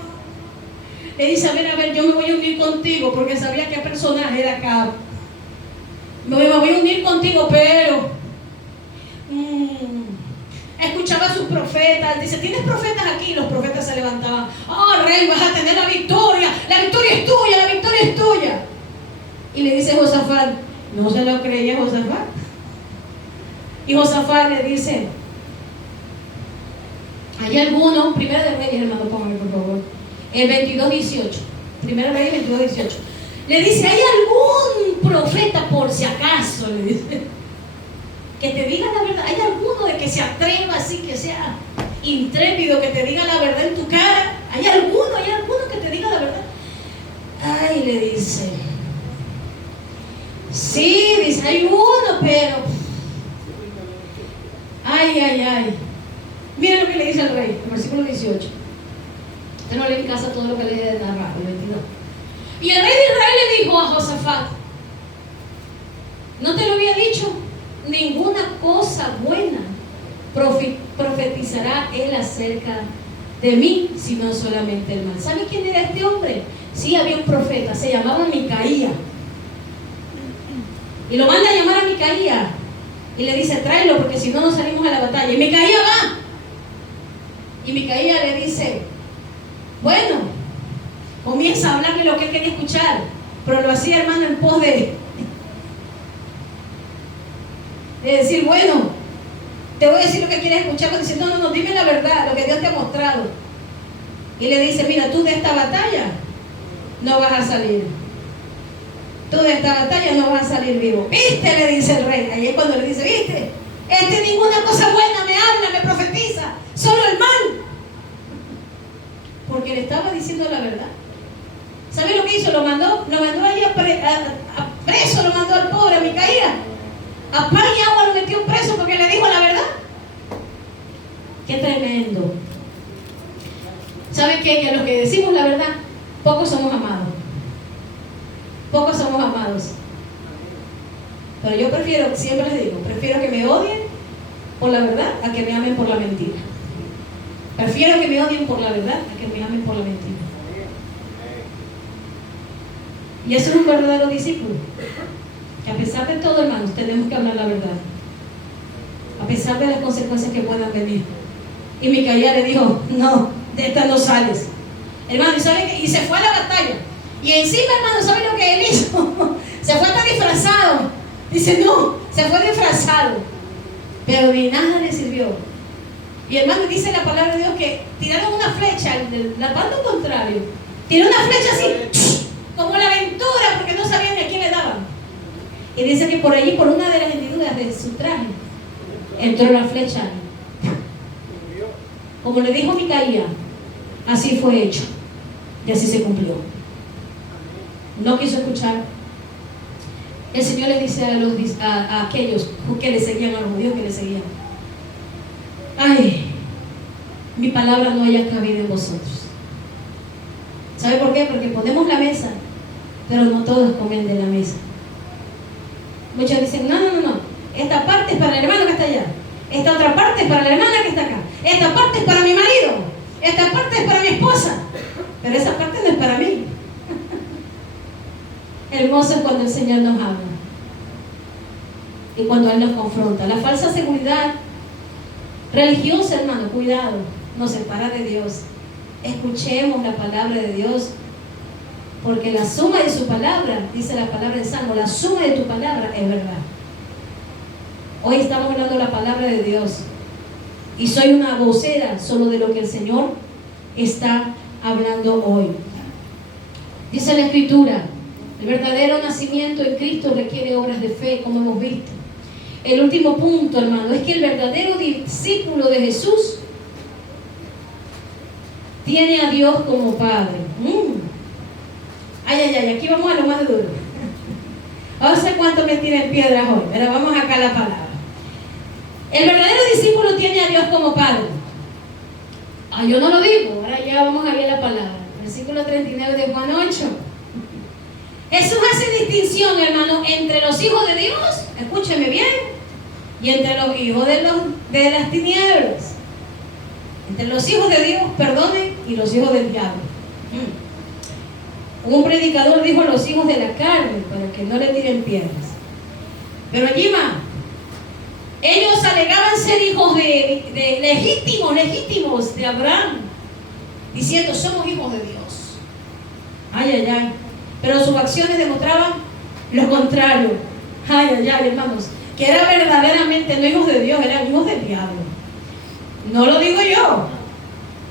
le dice, a ver, yo me voy a unir contigo, porque sabía qué personaje era acá. Me voy a unir contigo, pero escuchaba a sus profetas. Dice, ¿tienes profetas aquí? Los profetas se levantaban, rey, vas a tener la victoria es tuya, la victoria es tuya. Y le dice Josafat, no se lo creía Josafat. Y Josafat le dice, ¿hay alguno? Primera de Reyes, hermano, póngame por favor, el 22:18. Primera de Reyes 22:18. Le dice, ¿hay algún profeta por si acaso? Le dice, que te diga la verdad. ¿Hay alguno de que se atreva así, que sea intrépido, que te diga la verdad en tu cara? ¿Hay alguno que te diga la verdad? Ay, le dice, sí, dice, hay uno, pero ay. Miren lo que le dice al rey, el versículo 18. Usted no lee en casa todo lo que le de narrar, el 22. Y el rey de Israel le dijo a Josafat, ¿no te lo había dicho? Ninguna cosa buena profetizará él acerca de mí, sino solamente el mal. ¿Sabe quién era este hombre? Sí, había un profeta, se llamaba Micaía. Y lo manda a llamar a Micaía y le dice, tráelo, porque si no, no salimos a la batalla. Y Micaía va. Y Micaía le dice, bueno, comienza a hablarle lo que él quería escuchar, pero lo hacía, hermano, en pos de decir, bueno, te voy a decir lo que quieres escuchar. Pero dice, no, dime la verdad, lo que Dios te ha mostrado. Y le dice, mira, tú de esta batalla no vas a salir. tú de esta batalla no vas a salir vivo. ¿Viste? Le dice el rey. Ahí es cuando le dice, ¿viste? Ninguna cosa buena me habla, me profetiza, solo el mal. Porque le estaba diciendo la verdad. ¿Sabe lo que hizo? Lo mandó ahí a preso, lo mandó al pobre, a Micaía. A pan y agua lo metió preso porque le dijo la verdad. ¡Qué tremendo! ¿Saben qué? Que los que decimos la verdad, pocos somos amados. Pocos somos amados. Pero yo prefiero, siempre les digo, prefiero que me odien por la verdad a que me amen por la mentira. Prefiero que me odien por la verdad a que me amen por la mentira. Y eso es un verdadero discípulo. Que a pesar de todo, hermanos, tenemos que hablar la verdad. A pesar de las consecuencias que puedan venir. Y Micaía le dijo, no, de esta no sales. Hermano, ¿y se fue a la batalla? Y encima, hermano, ¿sabe lo que él hizo? Se fue hasta disfrazado. Dice, no, se fue disfrazado. Pero ni nada le sirvió. Y hermano, dice la palabra de Dios que tiraron una flecha del bando contrario. Tiró una flecha así, como la aventura, porque no sabían ni a quién le daban. Y dice que por allí, por una de las hendiduras de su traje, entró la flecha. Como le dijo Micaía, así fue hecho. Y así se cumplió. No quiso escuchar. El Señor le dice a aquellos que le seguían, a los judíos que le seguían, ay, mi palabra no haya cabido en vosotros. ¿Sabe por qué? Porque ponemos la mesa, pero no todos comen de la mesa. Muchos dicen, no, esta parte es para el hermano que está allá, esta otra parte es para la hermana que está acá, esta parte es para mi marido, esta parte es para mi esposa, pero esa parte no es para mí. Hermoso es cuando el Señor nos habla y cuando Él nos confronta. La falsa seguridad religiosa, hermano, cuidado, nos separa de Dios. Escuchemos la palabra de Dios, porque la suma de su palabra, dice la palabra de Salmo, la suma de tu palabra es verdad. Hoy estamos hablando de la palabra de Dios y soy una vocera solo de lo que el Señor está hablando hoy. Dice la Escritura, el verdadero nacimiento en Cristo requiere obras de fe, como hemos visto. El último punto, hermano, es que el verdadero discípulo de Jesús tiene a Dios como Padre. Ay, aquí vamos a lo más duro. No sé cuánto me tienen piedras hoy, pero vamos acá a la palabra. El verdadero discípulo tiene a Dios como Padre. Yo no lo digo, ahora ya vamos a ver la palabra. Versículo 39 de Juan 8. Jesús hace distinción, hermano, entre los hijos de Dios, escúcheme bien, y entre los hijos de las tinieblas. Entre los hijos de Dios, perdone, y los hijos del diablo. Un predicador dijo los hijos de la carne, para que no le tiren piedras. Pero allí va. Ellos alegaban ser hijos de legítimos de Abraham, diciendo, somos hijos de Dios. Ay. Pero sus acciones demostraban lo contrario. Ay, hermanos, que eran verdaderamente no hijos de Dios, eran hijos del diablo. No lo digo yo,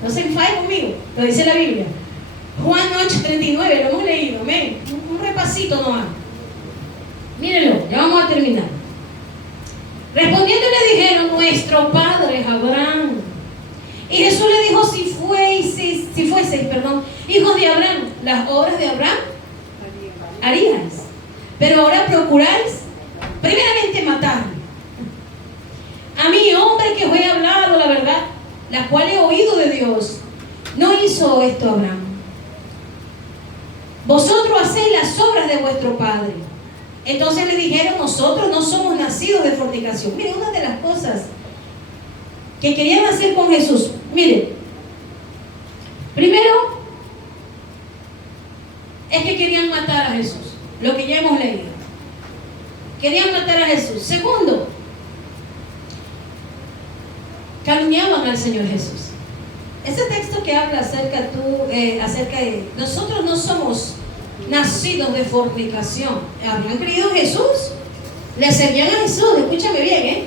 no se enfaden conmigo, lo dice la Biblia. Juan 8:39, lo hemos leído, amén. Un repasito nomás. Mírenlo, ya vamos a terminar. Respondiendo le dijeron, nuestro padre es Abraham. Y Jesús le dijo, si fueseis, hijos de Abraham, las obras de Abraham haríais. Pero ahora procuráis primeramente matarme. A mí, hombre que os he hablado la verdad, la cual he oído de Dios, no hizo esto Abraham. Vosotros hacéis las obras de vuestro padre. Entonces le dijeron, nosotros no somos nacidos de fornicación. Miren, una de las cosas que querían hacer con Jesús, miren, primero es que querían matar a Jesús, lo que ya hemos leído. Querían matar a Jesús. Segundo, calumniaban al Señor Jesús. Ese texto que habla acerca de nosotros no somos nacidos de fornicación. Habían creído en Jesús, le servían a Jesús, escúchame bien,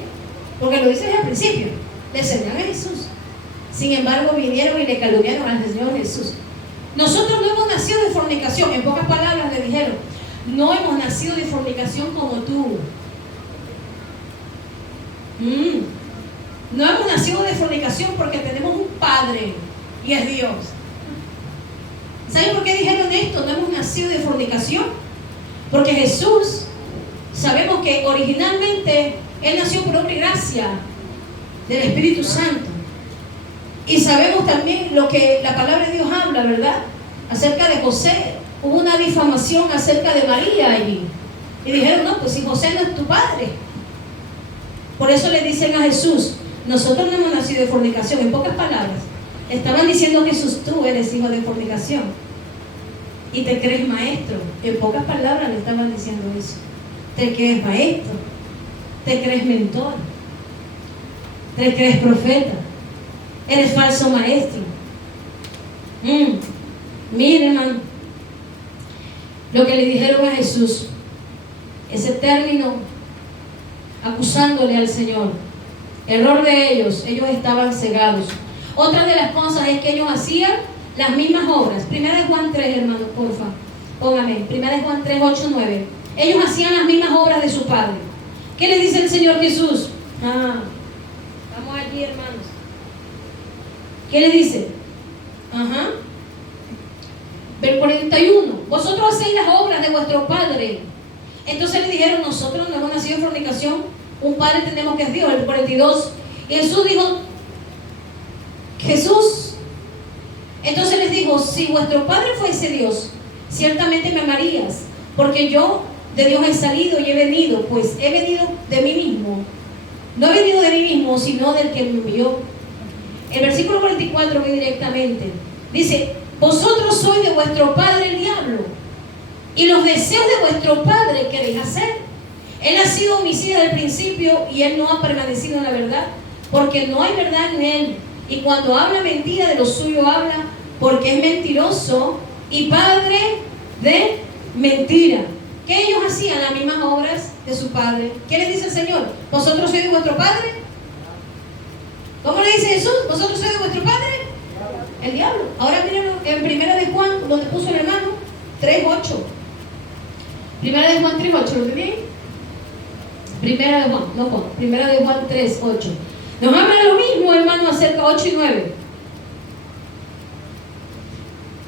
porque lo dices al principio, le servían a Jesús. Sin embargo, vinieron y le calumniaron al Señor Jesús. Nosotros no hemos nacido de fornicación. En pocas palabras le dijeron, no hemos nacido de fornicación como tú. No hemos nacido de fornicación porque tenemos un Padre y es Dios. ¿Saben por qué dijeron esto? No hemos nacido de fornicación. Porque Jesús, sabemos que originalmente Él nació por obra y gracia del Espíritu Santo. Y sabemos también lo que la palabra de Dios habla, ¿verdad? Acerca de José. Hubo una difamación acerca de María allí. Y dijeron, no, pues si José no es tu padre. Por eso le dicen a Jesús, nosotros no hemos nacido de fornicación. En pocas palabras, estaban diciendo a Jesús, tú eres hijo de fornicación y te crees maestro. En pocas palabras le estaban diciendo eso. Te crees maestro, te crees mentor, te crees profeta, eres falso maestro. Miren, hermano, lo que le dijeron a Jesús, ese término, acusándole al Señor. Error de ellos estaban cegados. Otra de las cosas es que ellos hacían las mismas obras. Primera de Juan 3, hermano, porfa, póngame. Primera de Juan 3, 8, 9. Ellos hacían las mismas obras de su padre. ¿Qué le dice el Señor Jesús? Estamos allí, hermanos. ¿Qué le dice? Ver 41. Vosotros hacéis las obras de vuestro padre. Entonces le dijeron, nosotros no hemos nacido de fornicación, un padre tenemos que es Dios. El 42. Y Jesús dijo, entonces les dijo, si vuestro padre fuese Dios, ciertamente me amarías, porque yo de Dios he salido y he venido, pues he venido de mí mismo. No he venido de mí mismo, sino del que me envió. El versículo 44 ve directamente. Dice, vosotros sois de vuestro padre el diablo, y los deseos de vuestro padre queréis hacer. Él ha sido homicida del principio y él no ha permanecido en la verdad, porque no hay verdad en él. Y cuando habla mentira, de lo suyo habla, porque es mentiroso y padre de mentira. ¿Qué ellos hacían? Las mismas obras de su padre. ¿Qué les dice el Señor? ¿Vosotros sois de vuestro padre? ¿Cómo le dice Jesús? ¿Vosotros sois de vuestro padre? El diablo. Ahora miren en Primera de Juan, donde puso el hermano, 3:8. Primera de Juan 3:8, ¿lo tienen? Primera de Juan 3:8. Nos habla lo mismo, hermano, acerca 8 y 9.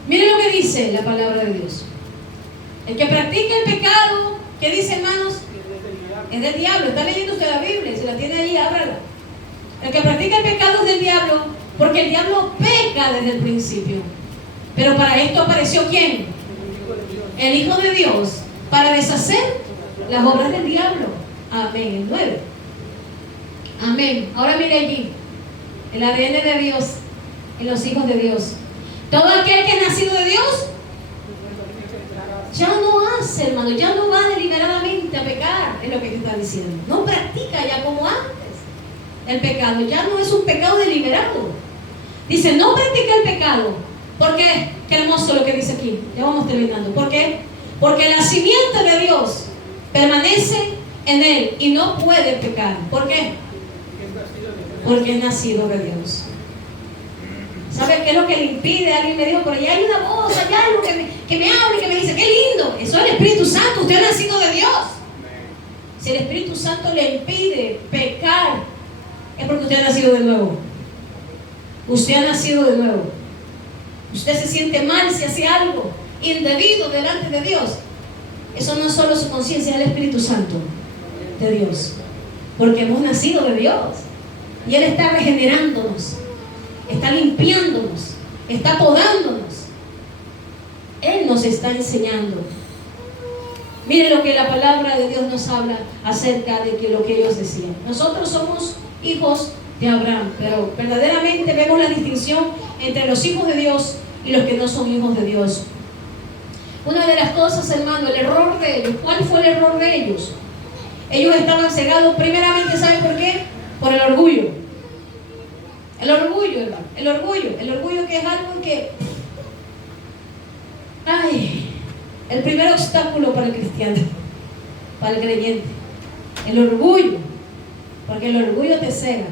Miren lo que dice la palabra de Dios. El que practica el pecado, ¿qué dice, hermanos? Es del diablo. Está leyendo usted la Biblia, si la tiene ahí, ábrala. El que practica el pecado es del diablo, porque el diablo peca desde el principio. Pero para esto apareció ¿quién? El Hijo de Dios, para deshacer las obras del diablo. Amén. El 9. Amén. Ahora mire allí, el ADN de Dios en los hijos de Dios. Todo aquel que es nacido de Dios ya no hace, hermano, ya no va deliberadamente a pecar, es lo que está diciendo. No practica ya como antes el pecado, ya no es un pecado deliberado. Dice, no practica el pecado. ¿Por qué? Qué hermoso lo que dice aquí. Ya vamos terminando. ¿Por qué? Porque la simiente de Dios permanece en él y no puede pecar. ¿Por qué? Porque es nacido de Dios. ¿Sabe qué es lo que le impide? Alguien me dijo, pero allá hay una voz, hay algo que me habla y que me dice, qué lindo. Eso es el Espíritu Santo, usted ha nacido de Dios. Si el Espíritu Santo le impide pecar, es porque usted ha nacido de nuevo. Usted ha nacido de nuevo. Usted se siente mal si hace algo indebido delante de Dios. Eso no es solo su conciencia, es el Espíritu Santo de Dios. Porque hemos nacido de Dios. Y Él está regenerándonos, está limpiándonos, está podándonos. Él nos está enseñando. Mire lo que la palabra de Dios nos habla acerca de lo que ellos decían. Nosotros somos hijos de Abraham, pero verdaderamente vemos la distinción entre los hijos de Dios y los que no son hijos de Dios. Una de las cosas, hermano, el error de ellos. ¿Cuál fue el error de ellos? Ellos estaban cegados primeramente, ¿saben por qué? Por el orgullo. El orgullo, hermano. El orgullo que es algo que... el primer obstáculo para el cristiano, para el creyente. El orgullo. Porque el orgullo te cega.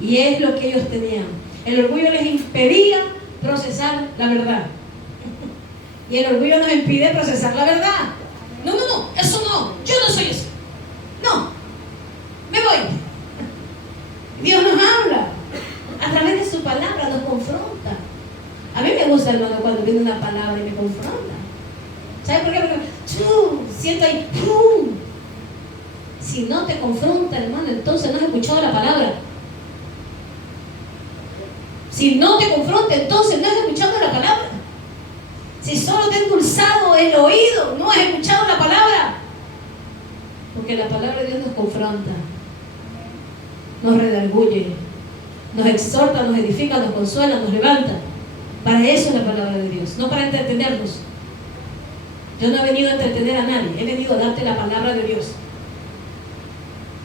Y es lo que ellos tenían. El orgullo les impedía procesar la verdad. Y el orgullo nos impide procesar la verdad. No, eso no, yo no soy eso. No, me voy. Dios nos habla a través de su palabra, nos confronta. A mí me gusta, hermano, cuando viene una palabra y me confronta. ¿Sabes por qué? Porque siento ahí, ¡pum! Si no te confronta, hermano, entonces no has escuchado la palabra. Si no te confronta, entonces no has escuchado la palabra. Si solo te ha endulzado el oído, no has escuchado la palabra. Porque la palabra de Dios nos confronta, nos redarguye, nos exhorta, nos edifica, nos consuela, nos levanta. Para eso es la palabra de Dios, no para entretenernos. Yo no he venido a entretener a nadie, he venido a darte la palabra de Dios.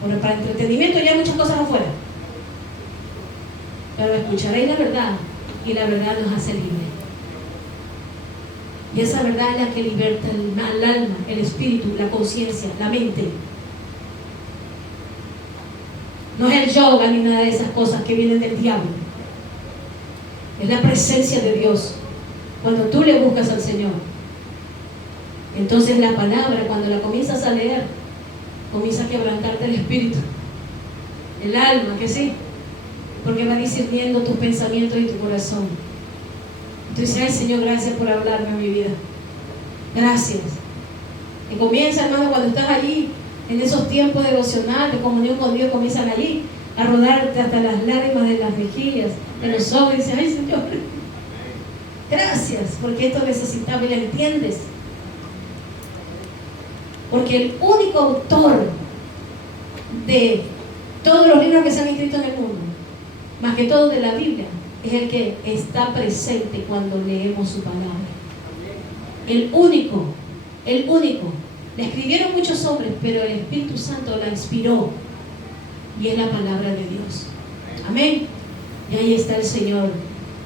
Porque para entretenimiento ya hay muchas cosas afuera. Pero escucharéis la verdad y la verdad nos hace libres. Y esa verdad es la que liberta el alma, el espíritu, la conciencia, la mente. No es el yoga ni nada de esas cosas que vienen del diablo. Es la presencia de Dios. Cuando tú le buscas al Señor, entonces la palabra, cuando la comienzas a leer, comienza a quebrantarte el espíritu, el alma, que sí, porque va discerniendo tus pensamientos y tu corazón. Entonces, ay Señor, gracias por hablarme en mi vida. Gracias. Y comienza, hermano, cuando estás allí, en esos tiempos devocionales, de comunión con Dios, comienzan allí a rodarte hasta las lágrimas de las mejillas, de los ojos, y dices, ay Señor, gracias, porque esto necesitaba y lo entiendes. Porque el único autor de todos los libros que se han escrito en el mundo, más que todo de la Biblia, es el que está presente cuando leemos su palabra. El único. La escribieron muchos hombres, pero el Espíritu Santo la inspiró. Y es la palabra de Dios. Amén. Y ahí está el Señor,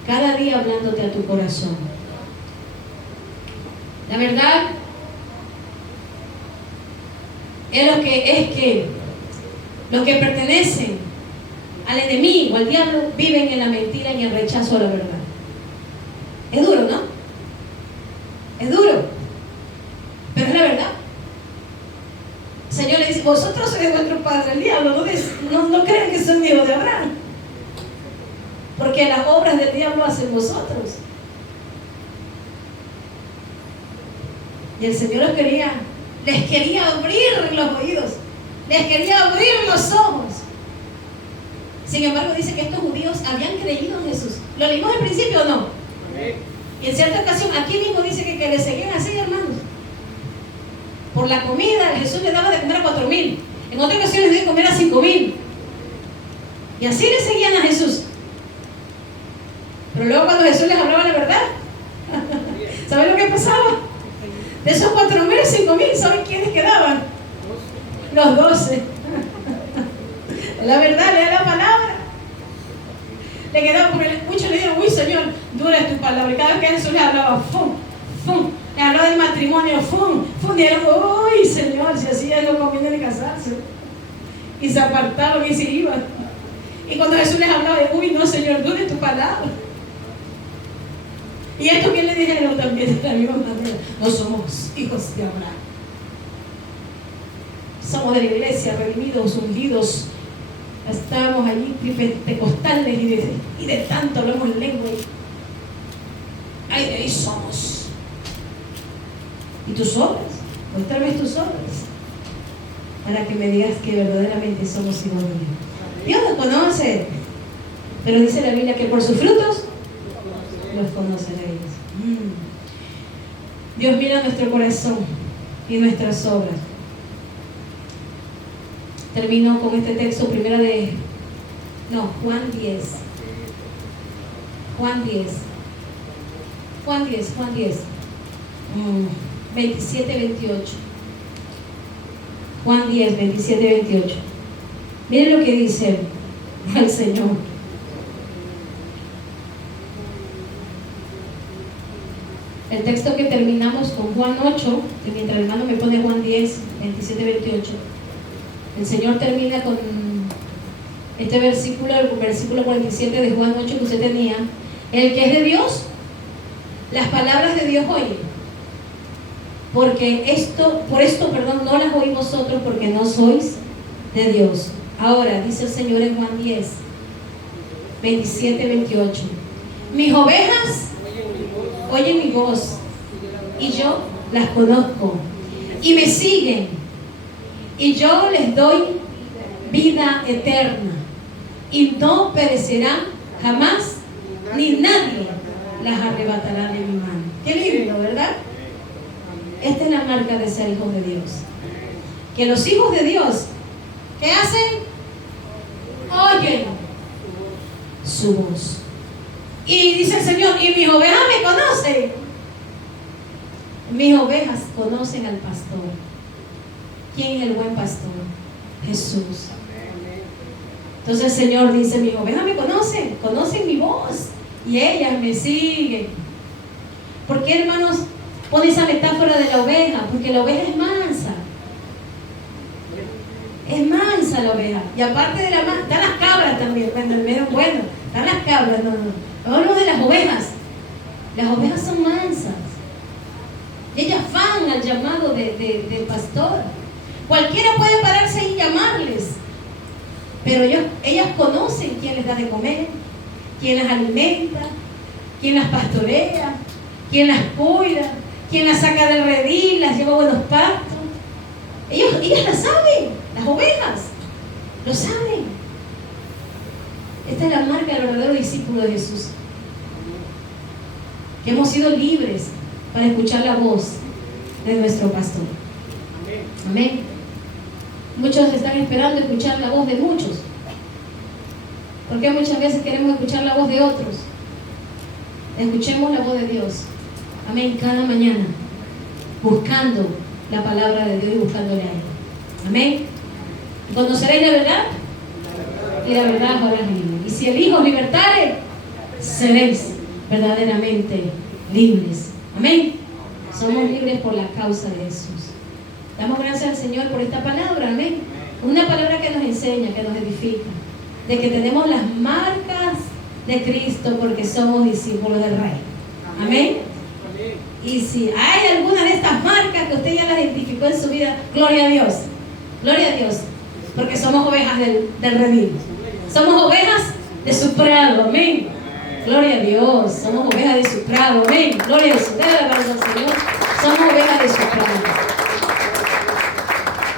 cada día hablándote a tu corazón. La verdad es que los que pertenecen al enemigo, al diablo, viven en la mentira y en el rechazo a la verdad. Es duro, ¿no? Es duro, pero es la verdad. El Señor le dice, vosotros sois vuestro padre, el diablo. No crean que son hijos de Abraham, porque las obras del diablo hacen vosotros. Y el Señor les quería abrir los oídos, les quería abrir los ojos. Sin embargo, dice que estos judíos habían creído en Jesús. ¿Lo leímos al principio o no? Y en cierta ocasión, aquí mismo dice que le seguían así, hermanos. Por la comida, Jesús le daba de comer a 4,000. En otra ocasión les dio de comer a 5,000. Y así le seguían a Jesús. Pero luego cuando Jesús les hablaba la verdad, ¿saben lo que pasaba? De esos 4,000 a 5,000, ¿saben quiénes quedaban? Los 12. La verdad, lea la palabra. Le quedaban, porque muchos le dijeron, uy Señor, dura es tu palabra. Y cada vez que Jesús les hablaba, ¡fum! ¡Fum! Le hablaba del matrimonio, ¡fum! ¡Fum! Y eran, uy Señor, si así es, no conviene de casarse. Y se apartaban y se iban. Y cuando Jesús les hablaba, de, uy no Señor, dura es tu palabra. Y esto que le dijeron también de la misma manera, no somos hijos de Abraham. Somos de la iglesia, redimidos, ungidos. Estábamos allí pentecostales y de tanto hablamos en lengua. Ay, de ahí somos. ¿Y tus obras? Muéstrame tus obras, para que me digas que verdaderamente somos hijos de Dios. Dios nos conoce, pero dice la Biblia que por sus frutos los conoceréis. Dios mira nuestro corazón y nuestras obras. Termino con este texto, Juan 10. Juan 10. 27, 28. Juan 10, 27, 28. Miren lo que dice el Señor. El texto que terminamos con Juan 8, que mientras el hermano me pone Juan 10, 27, 28. El Señor termina con este versículo, el versículo 47 de Juan 8 que usted tenía. El que es de Dios, las palabras de Dios oye. por esto, no las oí vosotros, porque no sois de Dios. Ahora, dice el Señor en Juan 10, 27, 28. Mis ovejas oyen mi voz, y yo las conozco, y me siguen, y yo les doy vida eterna, y no perecerán jamás, ni nadie las arrebatará de mi mano. Qué lindo, ¿verdad? Esta es la marca de ser hijos de Dios. Que los hijos de Dios, ¿qué hacen? Oyen su voz. Y dice el Señor, y mis ovejas me conocen. Mis ovejas conocen al pastor. ¿Quién es el buen pastor? Jesús. Entonces el Señor dice, mis ovejas me conocen, conocen mi voz, y ellas me siguen. ¿Por qué, hermanos, pone esa metáfora de la oveja? Porque la oveja es mansa. Es mansa la oveja. Y aparte de la mansa, están las cabras también. Bueno, están las cabras. No hablamos de las ovejas. Las ovejas son mansas. Ellas van al llamado del pastor. Cualquiera puede pararse y llamarles. Pero ellas conocen quién les da de comer, quién las alimenta, quién las pastorea, quién las cuida, quién las saca del redil, las lleva a buenos pastos. Ellas las saben, las ovejas, lo saben. Esta es la marca del verdadero discípulo de Jesús. Que hemos sido libres para escuchar la voz de nuestro pastor. Amén. Muchos están esperando escuchar la voz de muchos. Porque muchas veces queremos escuchar la voz de otros. Escuchemos la voz de Dios. Amén. Cada mañana, buscando la palabra de Dios y buscándole a Él. Amén. Conoceréis la verdad, y la verdad os hará libre. Y si el Hijo os libertare, seréis verdaderamente libres. Amén. Somos libres por la causa de Jesús. Damos gracias al Señor por esta palabra. Amén. Una palabra que nos enseña, que nos edifica, de que tenemos las marcas de Cristo porque somos discípulos del Rey. Amén. Y si hay alguna de estas marcas que usted ya las identificó en su vida, gloria a Dios. Gloria a Dios. Porque somos ovejas del redil. Somos ovejas de su prado. Amén. Gloria a Dios. Somos ovejas de su prado. Amén. Gloria a Dios. Dale la palabra al Señor. Somos ovejas de su prado.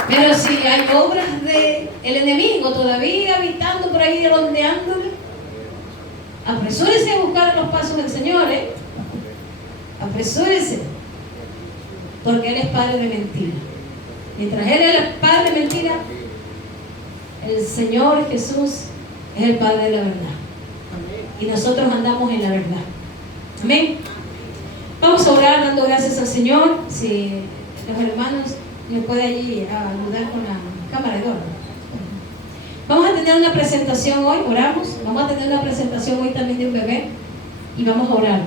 Pero si hay obras del enemigo todavía habitando por ahí, rondeándole, apresúrese a buscar los pasos del Señor, apresúrese, porque Él es padre de mentira. Mientras Él es el padre de mentira, el Señor Jesús es el padre de la verdad. Y nosotros andamos en la verdad. Amén. Vamos a orar dando gracias al Señor. Si los hermanos me puede allí ayudar con la cámara de oro. Vamos a tener una presentación hoy, oramos. Vamos a tener una presentación hoy también de un bebé y vamos a orar.